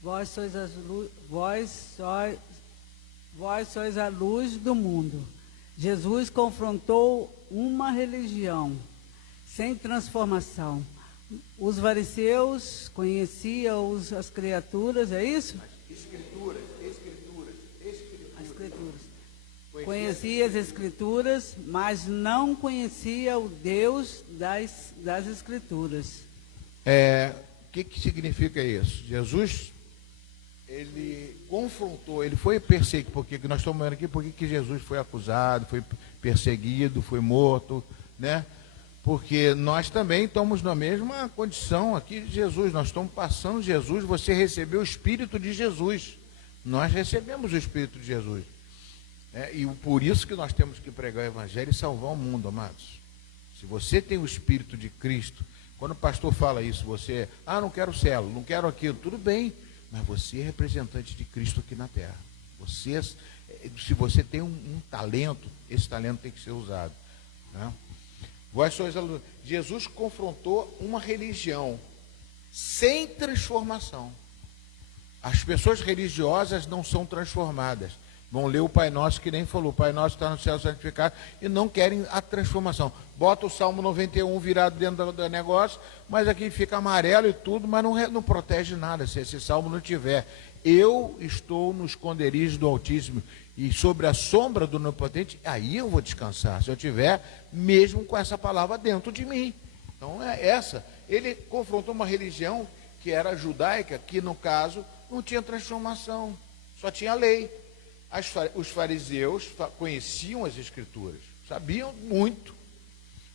Vós sois a luz do mundo. Jesus confrontou uma religião sem transformação. Os fariseus conheciam as criaturas, é isso? Escrituras. As escrituras. Conhecia as Escrituras, mas não conhecia o Deus das Escrituras. O que significa isso? Jesus, ele confrontou, ele foi perseguido, porque nós estamos vendo aqui, porque que Jesus foi acusado, foi perseguido, foi morto, né? Porque nós também estamos na mesma condição aqui de Jesus, nós estamos passando Jesus, você recebeu o Espírito de Jesus, nós recebemos o Espírito de Jesus. E por isso que nós temos que pregar o Evangelho e salvar o mundo, amados. Se você tem o Espírito de Cristo, quando o pastor fala isso, você, não quero célula, não quero aquilo, tudo bem, mas você é representante de Cristo aqui na terra. Se você tem um talento, esse talento tem que ser usado, né? Vós sois alunos. Jesus confrontou uma religião sem transformação. As pessoas religiosas não são transformadas. Vão ler o Pai Nosso, que nem falou, Pai Nosso está no céu santificado, e não querem a transformação. Bota o Salmo 91 virado dentro do negócio, mas aqui fica amarelo e tudo, mas não protege nada, se esse Salmo não tiver. Eu estou no esconderijo do Altíssimo, e sobre a sombra do Onipotente, aí eu vou descansar, se eu tiver, mesmo com essa palavra dentro de mim. Então ele confrontou uma religião que era judaica, que no caso não tinha transformação, só tinha lei. Os fariseus conheciam as Escrituras, sabiam muito.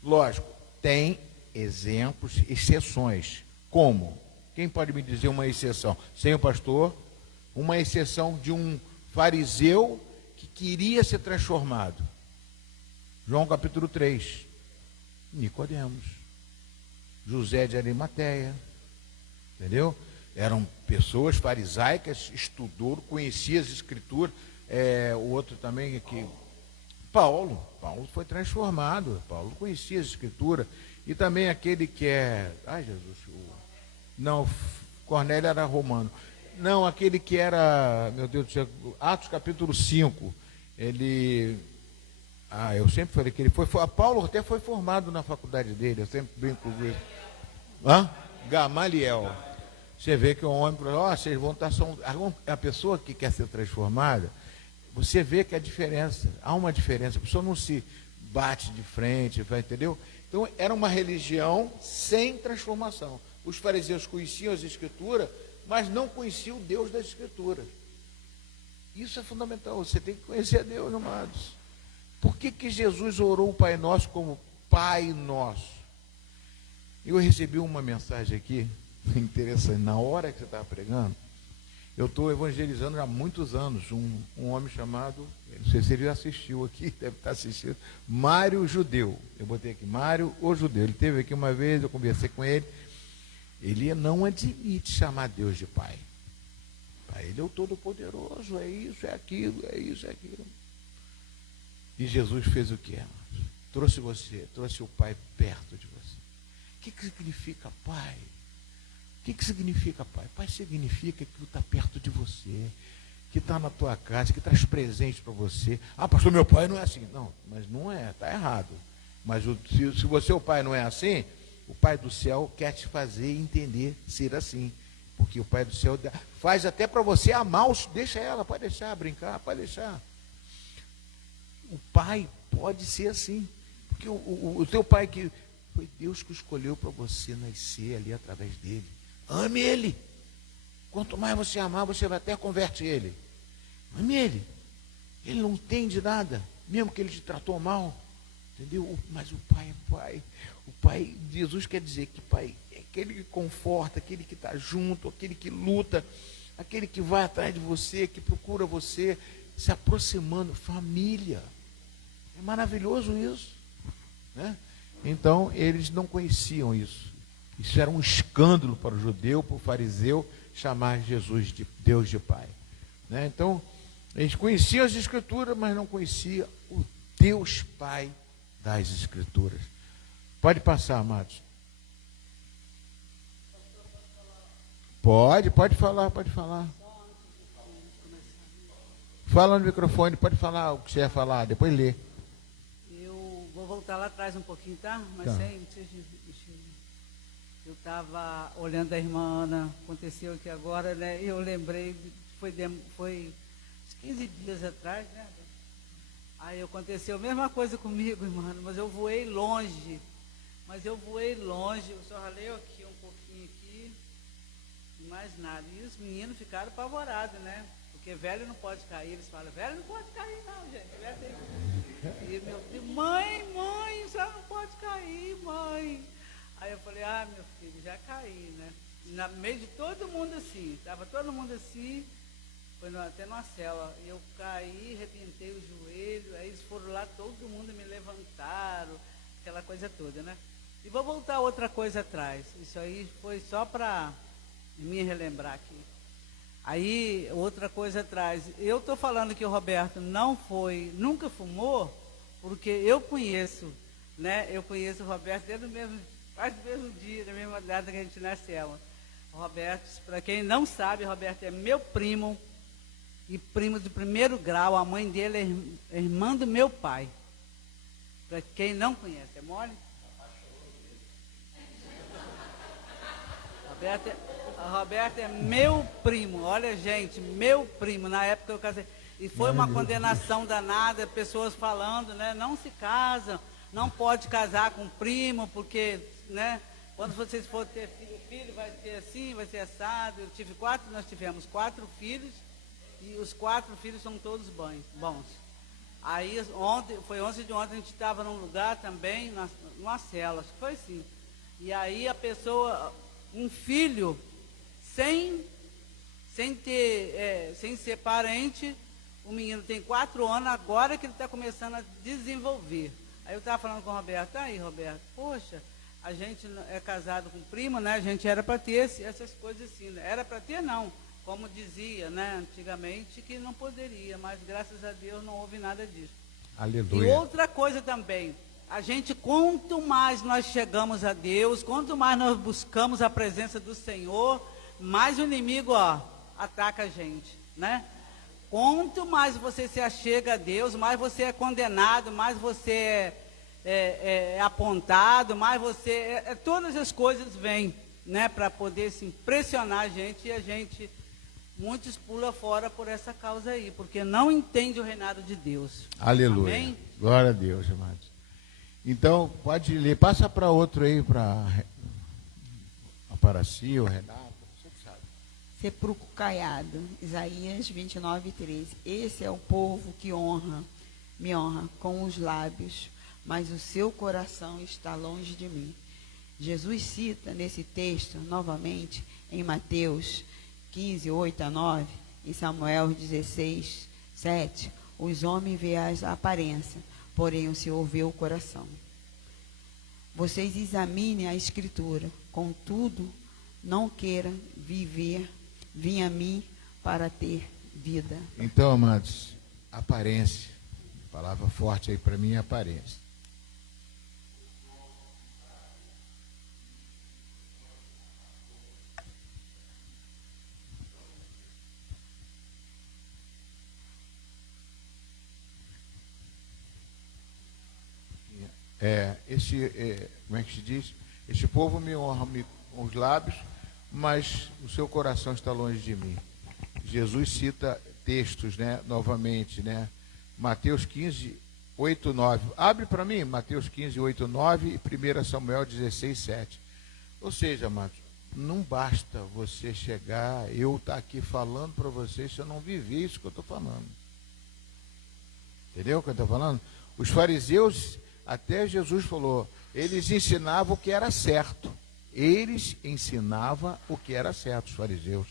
Lógico, tem exemplos, exceções. Como? Quem pode me dizer uma exceção? Sem o pastor, uma exceção de um fariseu que queria ser transformado. João capítulo 3. Nicodemos. José de Arimateia. Entendeu? Eram pessoas farisaicas, estudou, conhecia as Escrituras. O outro também aqui, Paulo foi transformado, Paulo conhecia as Escrituras, e também aquele que Cornélio era romano, não, aquele que era, meu Deus do céu, Atos capítulo 5, eu sempre falei que ele Paulo até foi formado na faculdade dele, eu sempre brinco com isso. Gamaliel. Você vê que o homem, vocês vão estar a pessoa que quer ser transformada, você vê que a diferença, há uma diferença, a pessoa não se bate de frente, entendeu? Então, era uma religião sem transformação. Os fariseus conheciam as Escrituras, mas não conheciam o Deus das Escrituras. Isso é fundamental, você tem que conhecer a Deus, amados. Por que Jesus orou o Pai Nosso como Pai Nosso? Eu recebi uma mensagem aqui, interessante, na hora que você estava pregando. Eu estou evangelizando há muitos anos um homem chamado, não sei se ele já assistiu aqui, deve estar assistindo, Mário Judeu. Eu botei aqui, Mário o Judeu. Ele esteve aqui uma vez, eu conversei com ele. Ele não admite chamar Deus de Pai. Para ele é o Todo-Poderoso, é isso, é aquilo, é isso, é aquilo. E Jesus fez o quê? Trouxe o Pai perto de você. O que significa Pai? O que significa Pai? Pai significa que está perto de você, que está na tua casa, que traz presentes para você. Pastor, meu pai não é assim. Não, mas não é, está errado. Mas se você, o pai, não é assim, o Pai do céu quer te fazer entender ser assim. Porque o Pai do céu faz até para você amar, deixa ela, pode deixar brincar, pode deixar. O Pai pode ser assim. Porque o teu Pai, que foi Deus que escolheu para você nascer ali através dele. Ame ele. Quanto mais você amar, você vai até converte ele. Ame ele. Ele não entende nada, mesmo que ele te tratou mal. Entendeu? Mas o Pai é Pai. O Pai, Jesus quer dizer que Pai é aquele que conforta, aquele que está junto, aquele que luta, aquele que vai atrás de você, que procura você, se aproximando. Família. É maravilhoso isso, né? Então, eles não conheciam isso. Isso era um escândalo para o judeu, para o fariseu, chamar Jesus de Deus de Pai, né? Então, eles conheciam as Escrituras, mas não conheciam o Deus Pai das Escrituras. Pode passar, amados. Pode falar. Fala no microfone, pode falar o que você ia falar, depois lê. Eu vou voltar lá atrás um pouquinho, tá? Mas Tá. Eu estava olhando a irmã Ana, aconteceu aqui agora, né? Eu lembrei, foi uns 15 dias atrás, né? Aí aconteceu a mesma coisa comigo, irmã, mas eu voei longe. Eu só ralei aqui um pouquinho aqui, e mais nada. E os meninos ficaram apavorados, né? Porque velho não pode cair. Eles falam, velho não pode cair não, gente. Velho tem... E meu filho, mãe, você não pode cair, mãe. Aí eu falei, meu filho, já caí, né? No meio de todo mundo assim, estava todo mundo assim, até numa cela. E eu caí, arrebentei o joelho, aí eles foram lá, todo mundo me levantaram, aquela coisa toda, né? E vou voltar outra coisa atrás. Isso aí foi só para me relembrar aqui. Aí, outra coisa atrás. Eu estou falando que o Roberto nunca fumou, porque eu conheço, né? Eu conheço o Roberto desde quase do mesmo dia, da mesma data que a gente nasceu. O Roberto, para quem não sabe, o Roberto é meu primo, e primo de primeiro grau. A mãe dele é irmã do meu pai. Para quem não conhece, é mole? Roberto é meu primo, olha gente, meu primo, na época eu casei, e foi uma condenação danada, pessoas falando, né, não se casam, não pode casar com primo, porque, né, quando vocês forem ter filho, vai ser assim, vai ser assado. Nós tivemos 4 filhos, e os 4 filhos são todos bons. Aí, foi 11 de ontem, a gente estava num lugar também, numa cela, acho que foi assim, e aí a pessoa... Um filho sem ser parente, o menino tem 4 anos, agora que ele está começando a desenvolver. Aí eu estava falando com o Roberto, Roberto, poxa, a gente é casado com primo, né? A gente era para ter essas coisas assim, né? Era para ter não, como dizia, né, antigamente, que não poderia, mas graças a Deus não houve nada disso. Aleluia. E outra coisa também, a gente, quanto mais nós chegamos a Deus, quanto mais nós buscamos a presença do Senhor, mais o inimigo, ataca a gente, né? Quanto mais você se achega a Deus, mais você é condenado, mais você é apontado, mais você... todas as coisas vêm, né? Para poder se impressionar a gente, e a gente... Muitos pulam fora por essa causa aí, porque não entende o reinado de Deus. Aleluia. Amém? Glória a Deus, amados. Então, pode ler. Passa para outro aí, para si, o Renato. Você que sabe. Sepulcro caiado, Isaías 29:13. Esse é o povo que me honra com os lábios, mas o seu coração está longe de mim. Jesus cita nesse texto, novamente, em Mateus 15:8-9, em Samuel 16:7, os homens veem a aparência, porém o Senhor vê o coração. Vocês examinem a Escritura, contudo, não queiram vir a mim para ter vida. Então, amados, aparência. Palavra forte aí para mim é aparência. Como é que se diz? Este povo me honra com os lábios, mas o seu coração está longe de mim. Jesus cita textos, né, novamente, né? Mateus 15:8-9. Abre para mim, Mateus 15:8-9 e 1 Samuel 16:7. Ou seja, amados, não basta você chegar, eu estar aqui falando para vocês se eu não viver isso que eu estou falando. Entendeu o que eu estou falando? Os fariseus, até Jesus falou, eles ensinavam o que era certo. Eles ensinavam o que era certo, os fariseus.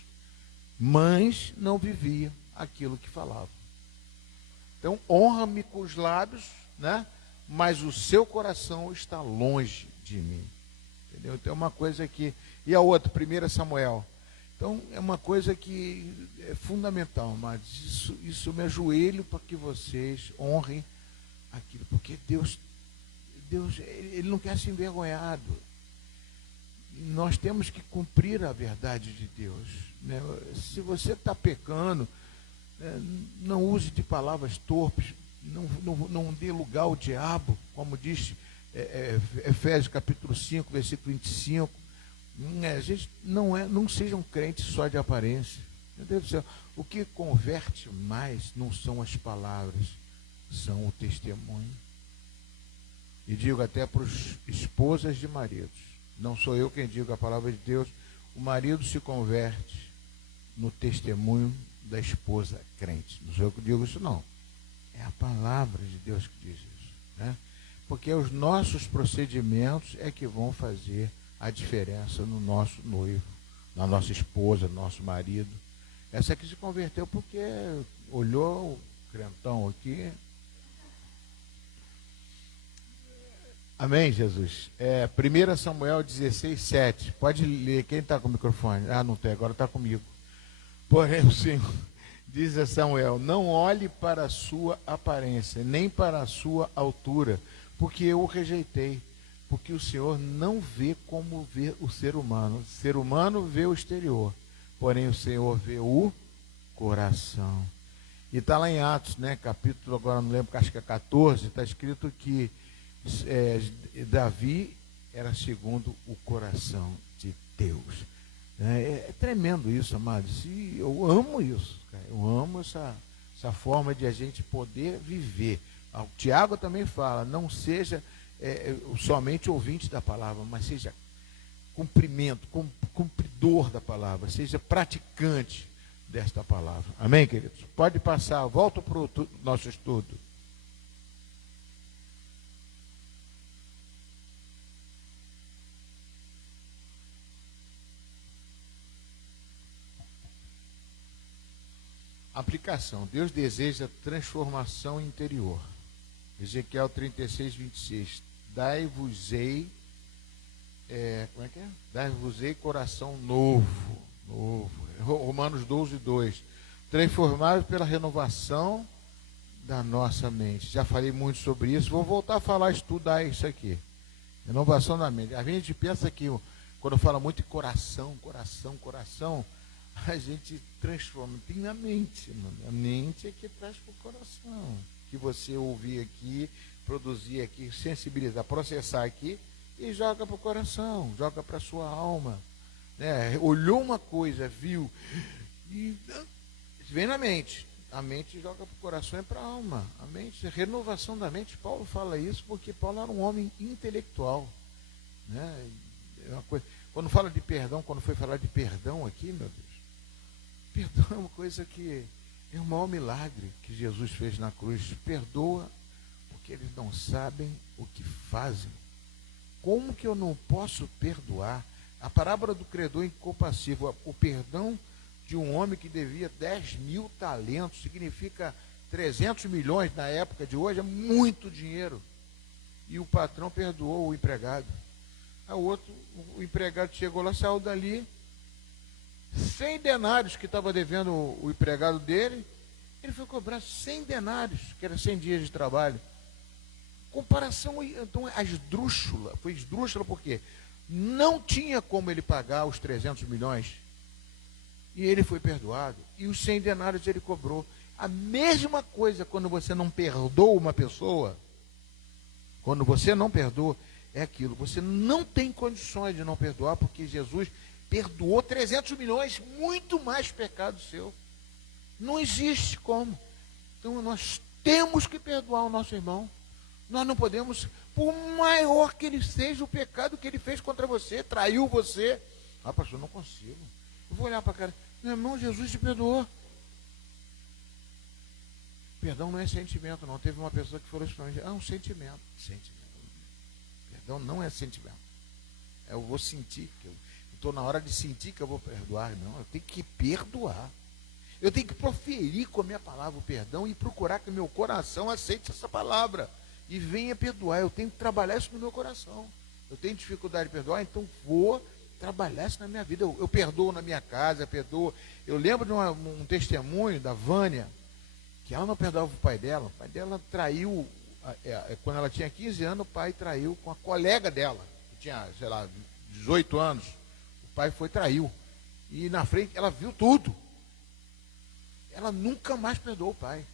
Mas não viviam aquilo que falavam. Então, honra-me com os lábios, né? Mas o seu coração está longe de mim. Entendeu? Então, é uma coisa que... E a outra, 1 Samuel. Então, é uma coisa que é fundamental, mas isso me ajoelho para que vocês honrem aquilo. Porque Deus, Ele não quer ser envergonhado. Nós temos que cumprir a verdade de Deus, né? Se você está pecando, não use de palavras torpes, não dê lugar ao diabo, como diz Efésios capítulo 5, versículo 25. A gente não sejam crentes só de aparência. Meu Deus do céu, o que converte mais não são as palavras, são o testemunho. E digo até para os esposas de maridos, não sou eu quem digo a palavra de Deus, o marido se converte no testemunho da esposa crente. Não sou eu que digo isso, não. É a palavra de Deus que diz isso, né? Porque os nossos procedimentos é que vão fazer a diferença no nosso noivo, na nossa esposa, no nosso marido. Essa aqui se converteu porque olhou o crentão aqui. Amém, Jesus? 1 Samuel 16, 7. Pode ler, quem está com o microfone? Ah, não tem, agora está comigo. Porém, o Senhor diz a Samuel, não olhe para a sua aparência, nem para a sua altura, porque eu o rejeitei. Porque o Senhor não vê como vê o ser humano. O ser humano vê o exterior, porém o Senhor vê o coração. E está lá em Atos, né, capítulo, agora não lembro, acho que é 14, está escrito que Davi era segundo o coração de Deus. É tremendo isso, amados. E eu amo isso, cara. Eu amo essa forma de a gente poder viver. O Tiago também fala, não seja somente ouvinte da palavra, mas seja cumpridor da palavra, seja praticante desta palavra. Amém, queridos? Pode passar, volta para o nosso estudo. Aplicação. Deus deseja transformação interior. Ezequiel 36, 26. Dai-vos-ei, como é que é? Dai-vos-ei coração novo. Romanos 12, 2. Transformável pela renovação da nossa mente. Já falei muito sobre isso. Vou voltar a falar, estudar isso aqui. Renovação da mente. A gente pensa que, quando fala muito em coração, a gente transforma. Tem na mente, mano. A mente é que traz para o coração. Que você ouvir aqui, produzir aqui, sensibilizar, processar aqui e joga para o coração, joga para a sua alma. Né? Olhou uma coisa, viu, e vem na mente. A mente joga para o coração e para a alma. A mente, a renovação da mente, Paulo fala isso porque Paulo era um homem intelectual. Né? É uma coisa, quando fala de perdão, quando foi falar de perdão aqui, meu Deus, perdão é uma coisa que é o maior milagre que Jesus fez na cruz. Perdoa porque eles não sabem o que fazem. Como que eu não posso perdoar? A parábola do credor incompassivo, o perdão de um homem que devia 10.000 talentos, significa 300 milhões na época de hoje, é muito dinheiro. E o patrão perdoou o empregado. O empregado chegou lá, saiu dali, 100 denários que estava devendo o empregado dele, ele foi cobrar 100 denários, que era 100 dias de trabalho. Comparação, então, foi esdrúxula porque não tinha como ele pagar os 300 milhões. E ele foi perdoado. E os 100 denários ele cobrou. A mesma coisa quando você não perdoa uma pessoa, quando você não perdoa, é aquilo. Você não tem condições de não perdoar, porque Jesus perdoou 300 milhões, muito mais pecado seu. Não existe como. Então nós temos que perdoar o nosso irmão. Nós não podemos, por maior que ele seja, o pecado que ele fez contra você, traiu você. Ah, pastor, não consigo. Eu vou olhar para a cara. Meu irmão, Jesus te perdoou. Perdão não é sentimento, não. Teve uma pessoa que falou isso para mim. Um sentimento. Perdão não é sentimento. Eu vou sentir. Estou na hora de sentir que eu vou perdoar. Não, eu tenho que perdoar. Eu tenho que proferir com a minha palavra o perdão e procurar que o meu coração aceite essa palavra. E venha perdoar. Eu tenho que trabalhar isso no meu coração. Eu tenho dificuldade de perdoar, então vou trabalhar isso na minha vida. Eu perdoo na minha casa, perdoo. Eu lembro de um testemunho da Vânia, que ela não perdoava o pai dela. O pai dela traiu, quando ela tinha 15 anos, o pai traiu com a colega dela, que tinha, 18 anos. O pai traiu. E na frente, ela viu tudo. Ela nunca mais perdoou o pai.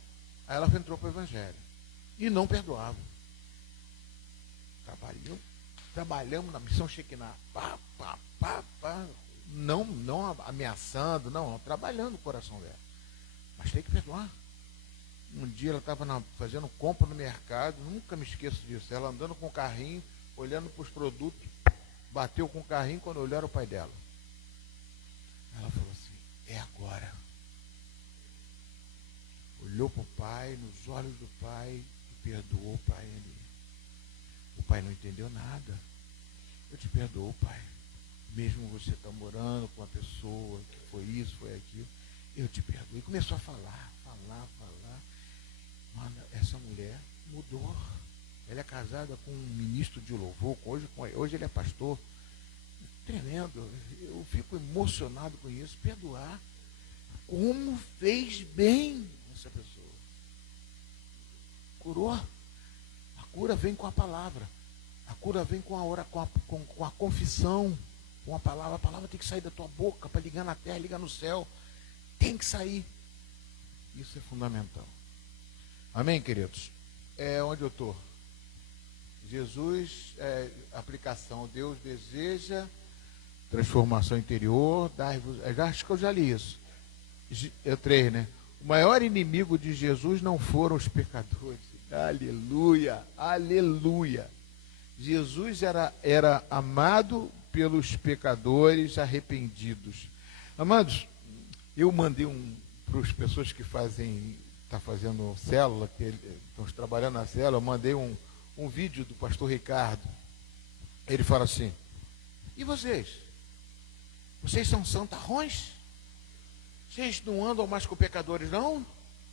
Aí ela entrou para o evangelho. E não perdoava. Trabalhamos na missão Shekinah. Não ameaçando, não, trabalhando o coração dela. Mas tem que perdoar. Um dia ela estava fazendo compra no mercado, nunca me esqueço disso. Ela andando com o carrinho, olhando para os produtos, bateu com o carrinho, quando olhou era o pai dela. Ela falou assim, é agora. Olhou para o pai, nos olhos do pai, e perdoou o pai ali. O pai não entendeu nada. Eu te perdoo, pai. Mesmo você está morando com uma pessoa que foi isso, foi aquilo, eu te perdoo. E começou a falar. Mano, essa mulher mudou. Ela é casada com um ministro de louvor, hoje ele é pastor. Tremendo. Eu fico emocionado com isso. Perdoar. Como fez bem essa pessoa. Curou. A cura vem com a palavra. A cura vem com a confissão. Com a palavra tem que sair da tua boca para ligar na terra, ligar no céu. Tem que sair. Isso é fundamental. Amém, queridos? Onde eu estou? Jesus, aplicação. Deus deseja transformação interior. Acho que eu já li isso. Eu 3, né? O maior inimigo de Jesus não foram os pecadores. Aleluia, aleluia. Jesus era amado pelos pecadores arrependidos. Amados, eu mandei para as pessoas que está fazendo célula, que estão trabalhando na célula, eu mandei um vídeo do pastor Ricardo. Ele fala assim, e vocês? Vocês são santarrões? Vocês não andam mais com pecadores, não?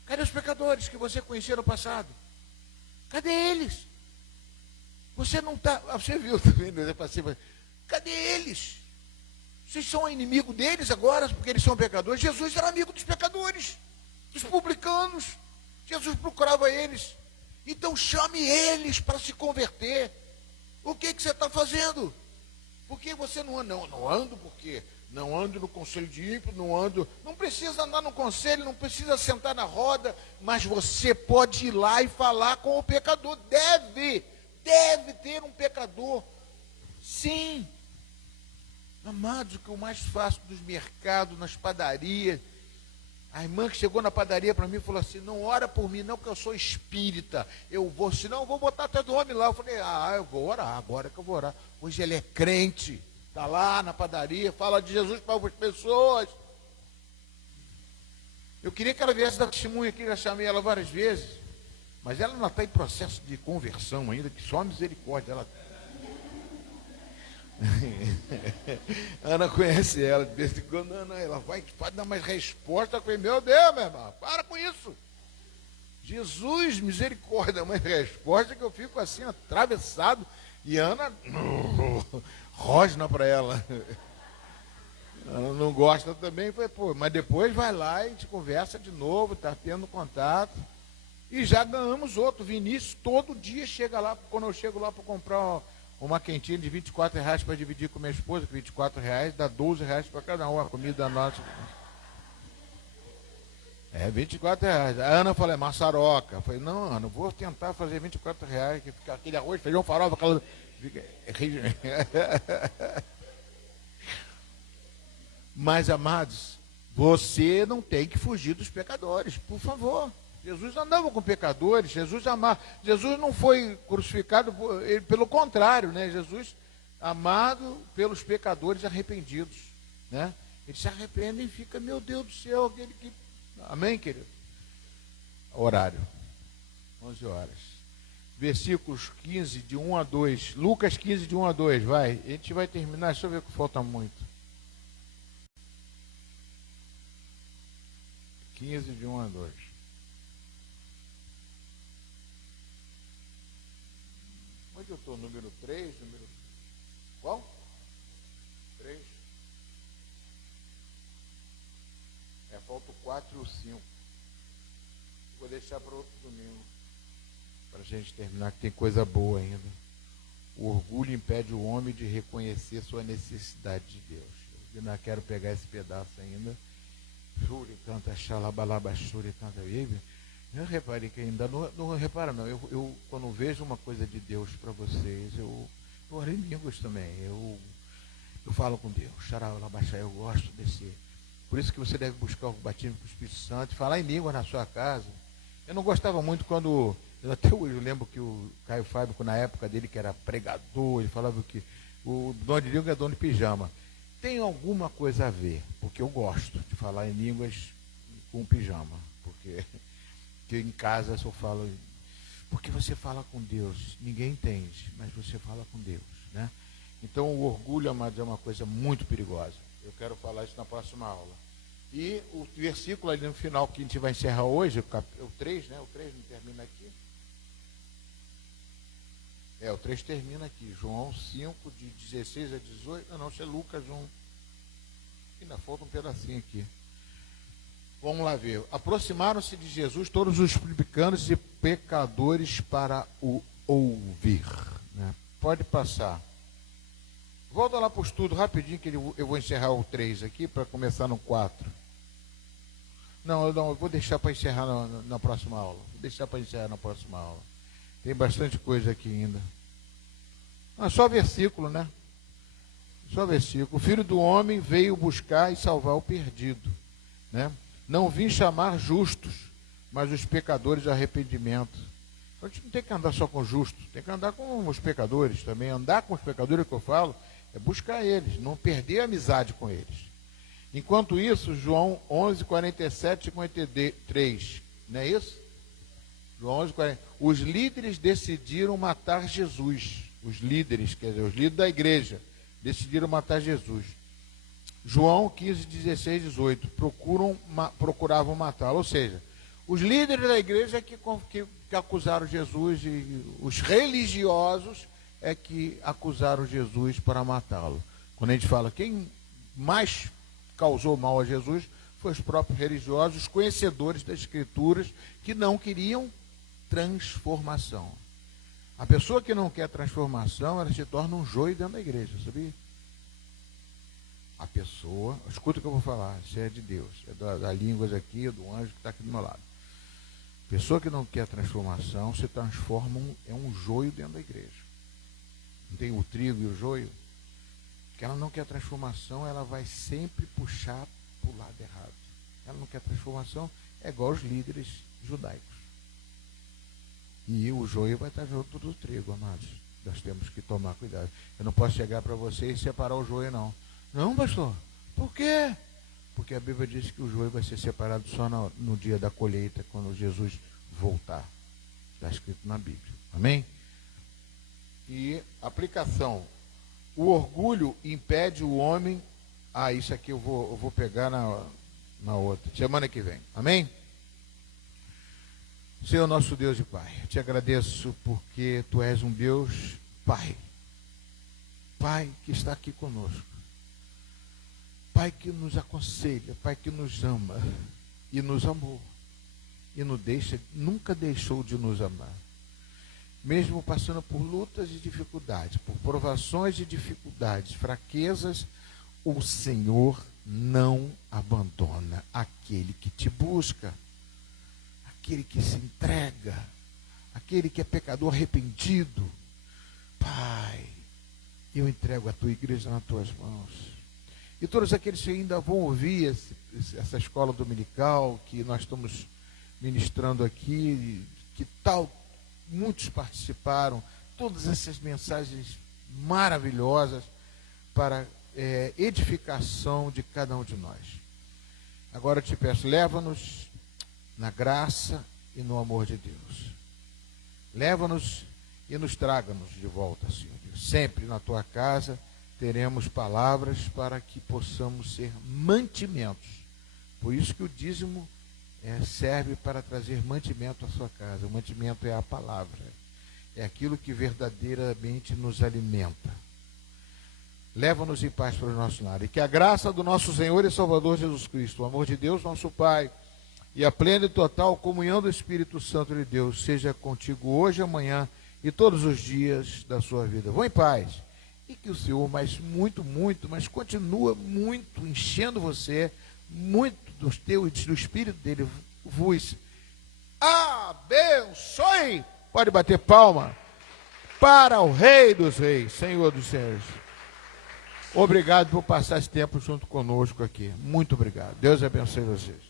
Cadê os pecadores que você conhecia no passado? Cadê eles? Você não está... Você viu também, né? Cadê eles? Vocês são inimigo deles agora, porque eles são pecadores. Jesus era amigo dos pecadores, dos publicanos. Jesus procurava eles. Então chame eles para se converter. O que você está fazendo? Por que você não anda? Não ando porque não ando no conselho de ímpio, não ando. Não precisa andar no conselho, não precisa sentar na roda, mas você pode ir lá e falar com o pecador. Deve ter um pecador. Sim. Amados, o que eu mais faço dos mercados, nas padarias. A irmã que chegou na padaria para mim falou assim, não ora por mim não, porque eu sou espírita. Senão eu vou botar até do homem lá. Eu falei, eu vou orar, agora que eu vou orar. Hoje ele é crente, está lá na padaria, fala de Jesus para as pessoas. Eu queria que ela viesse dar testemunho aqui, já chamei ela várias vezes, mas ela não está em processo de conversão ainda, que só misericórdia. Ana conhece ela, de vez em quando, ela vai dar mais resposta. Eu falei, meu Deus, meu irmão, para com isso. Jesus, misericórdia, uma resposta que eu fico assim, atravessado. E Ana rosna para ela. Ela não gosta também. Falei, mas depois vai lá e a gente conversa de novo, está tendo contato. E já ganhamos outro. Vinícius todo dia chega lá, quando eu chego lá para comprar uma quentinha de R$24 para dividir com minha esposa, que R$24 dá R$12 para cada um, a comida nossa. R$24. A Ana falou, maçaroca. Eu falei, não, Ana, vou tentar fazer R$24, que fica aquele arroz, feijão, farofa, aquela... Mas, amados, você não tem que fugir dos pecadores, por favor. Jesus andava com pecadores, Jesus amava. Jesus não foi crucificado, pelo contrário, né? Jesus amado pelos pecadores arrependidos, né? Eles se arrependem e fica, meu Deus do céu, aquele que... Amém, querido? Horário, 11 horas. Versículos 15, de 1 a 2. Lucas 15, de 1 a 2, vai. A gente vai terminar, deixa eu ver que falta muito. 15, de 1 a 2. Onde eu estou? Número 3? Qual? 3. Falta o 4 e o 5. Vou deixar para outro domingo, para a gente terminar, que tem coisa boa ainda. O orgulho impede o homem de reconhecer sua necessidade de Deus. Eu não quero pegar esse pedaço ainda. Shuri canta, xalabalaba, shuri canta. Eu reparei que ainda não repara não. Eu quando vejo uma coisa de Deus para vocês, eu oro em línguas também. Eu falo com Deus. Xaralabaxá, eu gosto desse. Por isso que você deve buscar o batismo com o Espírito Santo, falar em língua na sua casa. Eu não gostava muito quando, até hoje eu lembro que o Caio Fábio, na época dele, que era pregador, ele falava que o dono de língua é dono de pijama. Tem alguma coisa a ver, porque eu gosto de falar em línguas com pijama, porque em casa eu falo, porque você fala com Deus, ninguém entende, mas você fala com Deus, né? Então o orgulho, amados, é uma coisa muito perigosa. Eu quero falar isso na próxima aula. E o versículo ali no final que a gente vai encerrar hoje, o 3, né? O 3 não termina aqui. O 3 termina aqui, João 5, de 16 a 18. Não, isso é Lucas 1. Ainda falta um pedacinho aqui. Vamos lá ver. Aproximaram-se de Jesus todos os publicanos e pecadores para o ouvir. Né? Pode passar. Volta lá para o estudo rapidinho, que eu vou encerrar o 3 aqui para começar no 4. Não, eu vou deixar para encerrar na próxima aula. Vou deixar para encerrar na próxima aula. Tem bastante coisa aqui ainda. Só versículo, né? Só versículo. O Filho do Homem veio buscar e salvar o perdido, né? Não vim chamar justos, mas os pecadores de arrependimento. A gente não tem que andar só com justos, tem que andar com os pecadores também. Andar com os pecadores, que eu falo, é buscar eles, não perder a amizade com eles. Enquanto isso, João 11, 47 e 53, não é isso? João 11, 40. Os líderes decidiram matar Jesus. Os líderes, quer dizer, os líderes da igreja, decidiram matar Jesus. João 15, 16, 18. Procuravam matá-lo. Ou seja, os líderes da igreja que acusaram Jesus, e os religiosos é que acusaram Jesus para matá-lo. Quando a gente fala quem mais causou mal a Jesus, foi os próprios religiosos, os conhecedores das Escrituras, que não queriam transformação. A pessoa que não quer transformação, ela se torna um joio dentro da igreja, sabia? A pessoa, escuta o que eu vou falar, isso é de Deus, é das línguas aqui, do anjo que está aqui do meu lado. A pessoa que não quer transformação se transforma, é um joio dentro da igreja. Não tem o trigo e o joio? Porque ela não quer transformação, ela vai sempre puxar para o lado errado. Ela não quer transformação, é igual os líderes judaicos. E o joio vai estar junto do trigo, amados. Nós temos que tomar cuidado. Eu não posso chegar para você e separar o joio, não. Não, pastor. Por quê? Porque a Bíblia diz que o joio vai ser separado só no dia da colheita, quando Jesus voltar. Está escrito na Bíblia. Amém? E aplicação. O orgulho impede o homem. Isso aqui eu vou pegar na outra. Semana que vem. Amém? Senhor nosso Deus e Pai, eu te agradeço porque Tu és um Deus Pai. Pai que está aqui conosco. Pai que nos aconselha, Pai que nos ama e nos amou. E nunca deixou de nos amar. Mesmo passando por lutas e dificuldades, por provações e dificuldades, fraquezas, o Senhor não abandona aquele que te busca. Aquele que se entrega, aquele que é pecador arrependido. Pai, eu entrego a Tua igreja nas Tuas mãos. E todos aqueles que ainda vão ouvir essa escola dominical que nós estamos ministrando aqui, que muitos participaram, todas essas mensagens maravilhosas para edificação de cada um de nós. Agora eu te peço, leva-nos na graça e no amor de Deus. Leva-nos e nos traga-nos de volta, Senhor Deus. Sempre na Tua casa teremos palavras para que possamos ser mantimentos. Por isso que o dízimo serve para trazer mantimento à sua casa. O mantimento é a palavra. É aquilo que verdadeiramente nos alimenta. Leva-nos em paz para o nosso lar. E que a graça do nosso Senhor e Salvador Jesus Cristo, o amor de Deus, nosso Pai, e a plena e total comunhão do Espírito Santo de Deus seja contigo hoje, amanhã e todos os dias da sua vida. Vão em paz. E que o Senhor, mas continua muito enchendo você, muito do Espírito dele, vos abençoe. Pode bater palma para o Rei dos Reis, Senhor dos Senhores. Obrigado por passar esse tempo junto conosco aqui. Muito obrigado. Deus abençoe vocês.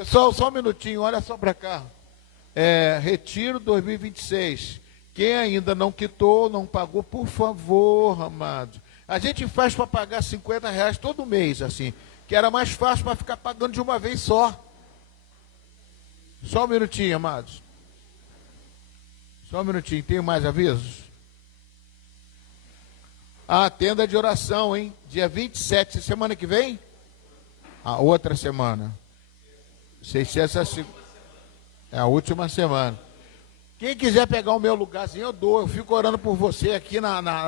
Pessoal, só um minutinho, olha só para cá. Retiro 2026. Quem ainda não quitou, não pagou, por favor, amados. A gente faz para pagar R$50 todo mês, assim, que era mais fácil para ficar pagando de uma vez só. Só um minutinho, amados. Só um minutinho, tenho mais avisos? Tenda de oração, hein? Dia 27, semana que vem? Outra semana. É a última semana. Quem quiser pegar o meu lugarzinho, eu dou. Eu fico orando por você aqui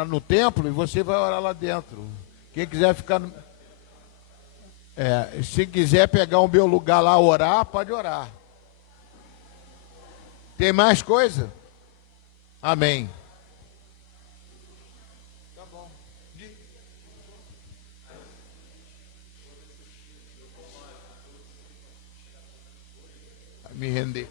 no templo e você vai orar lá dentro. Quem quiser ficar... se quiser pegar o meu lugar lá, orar, pode orar. Tem mais coisa? Amém. Tá bom. Me render.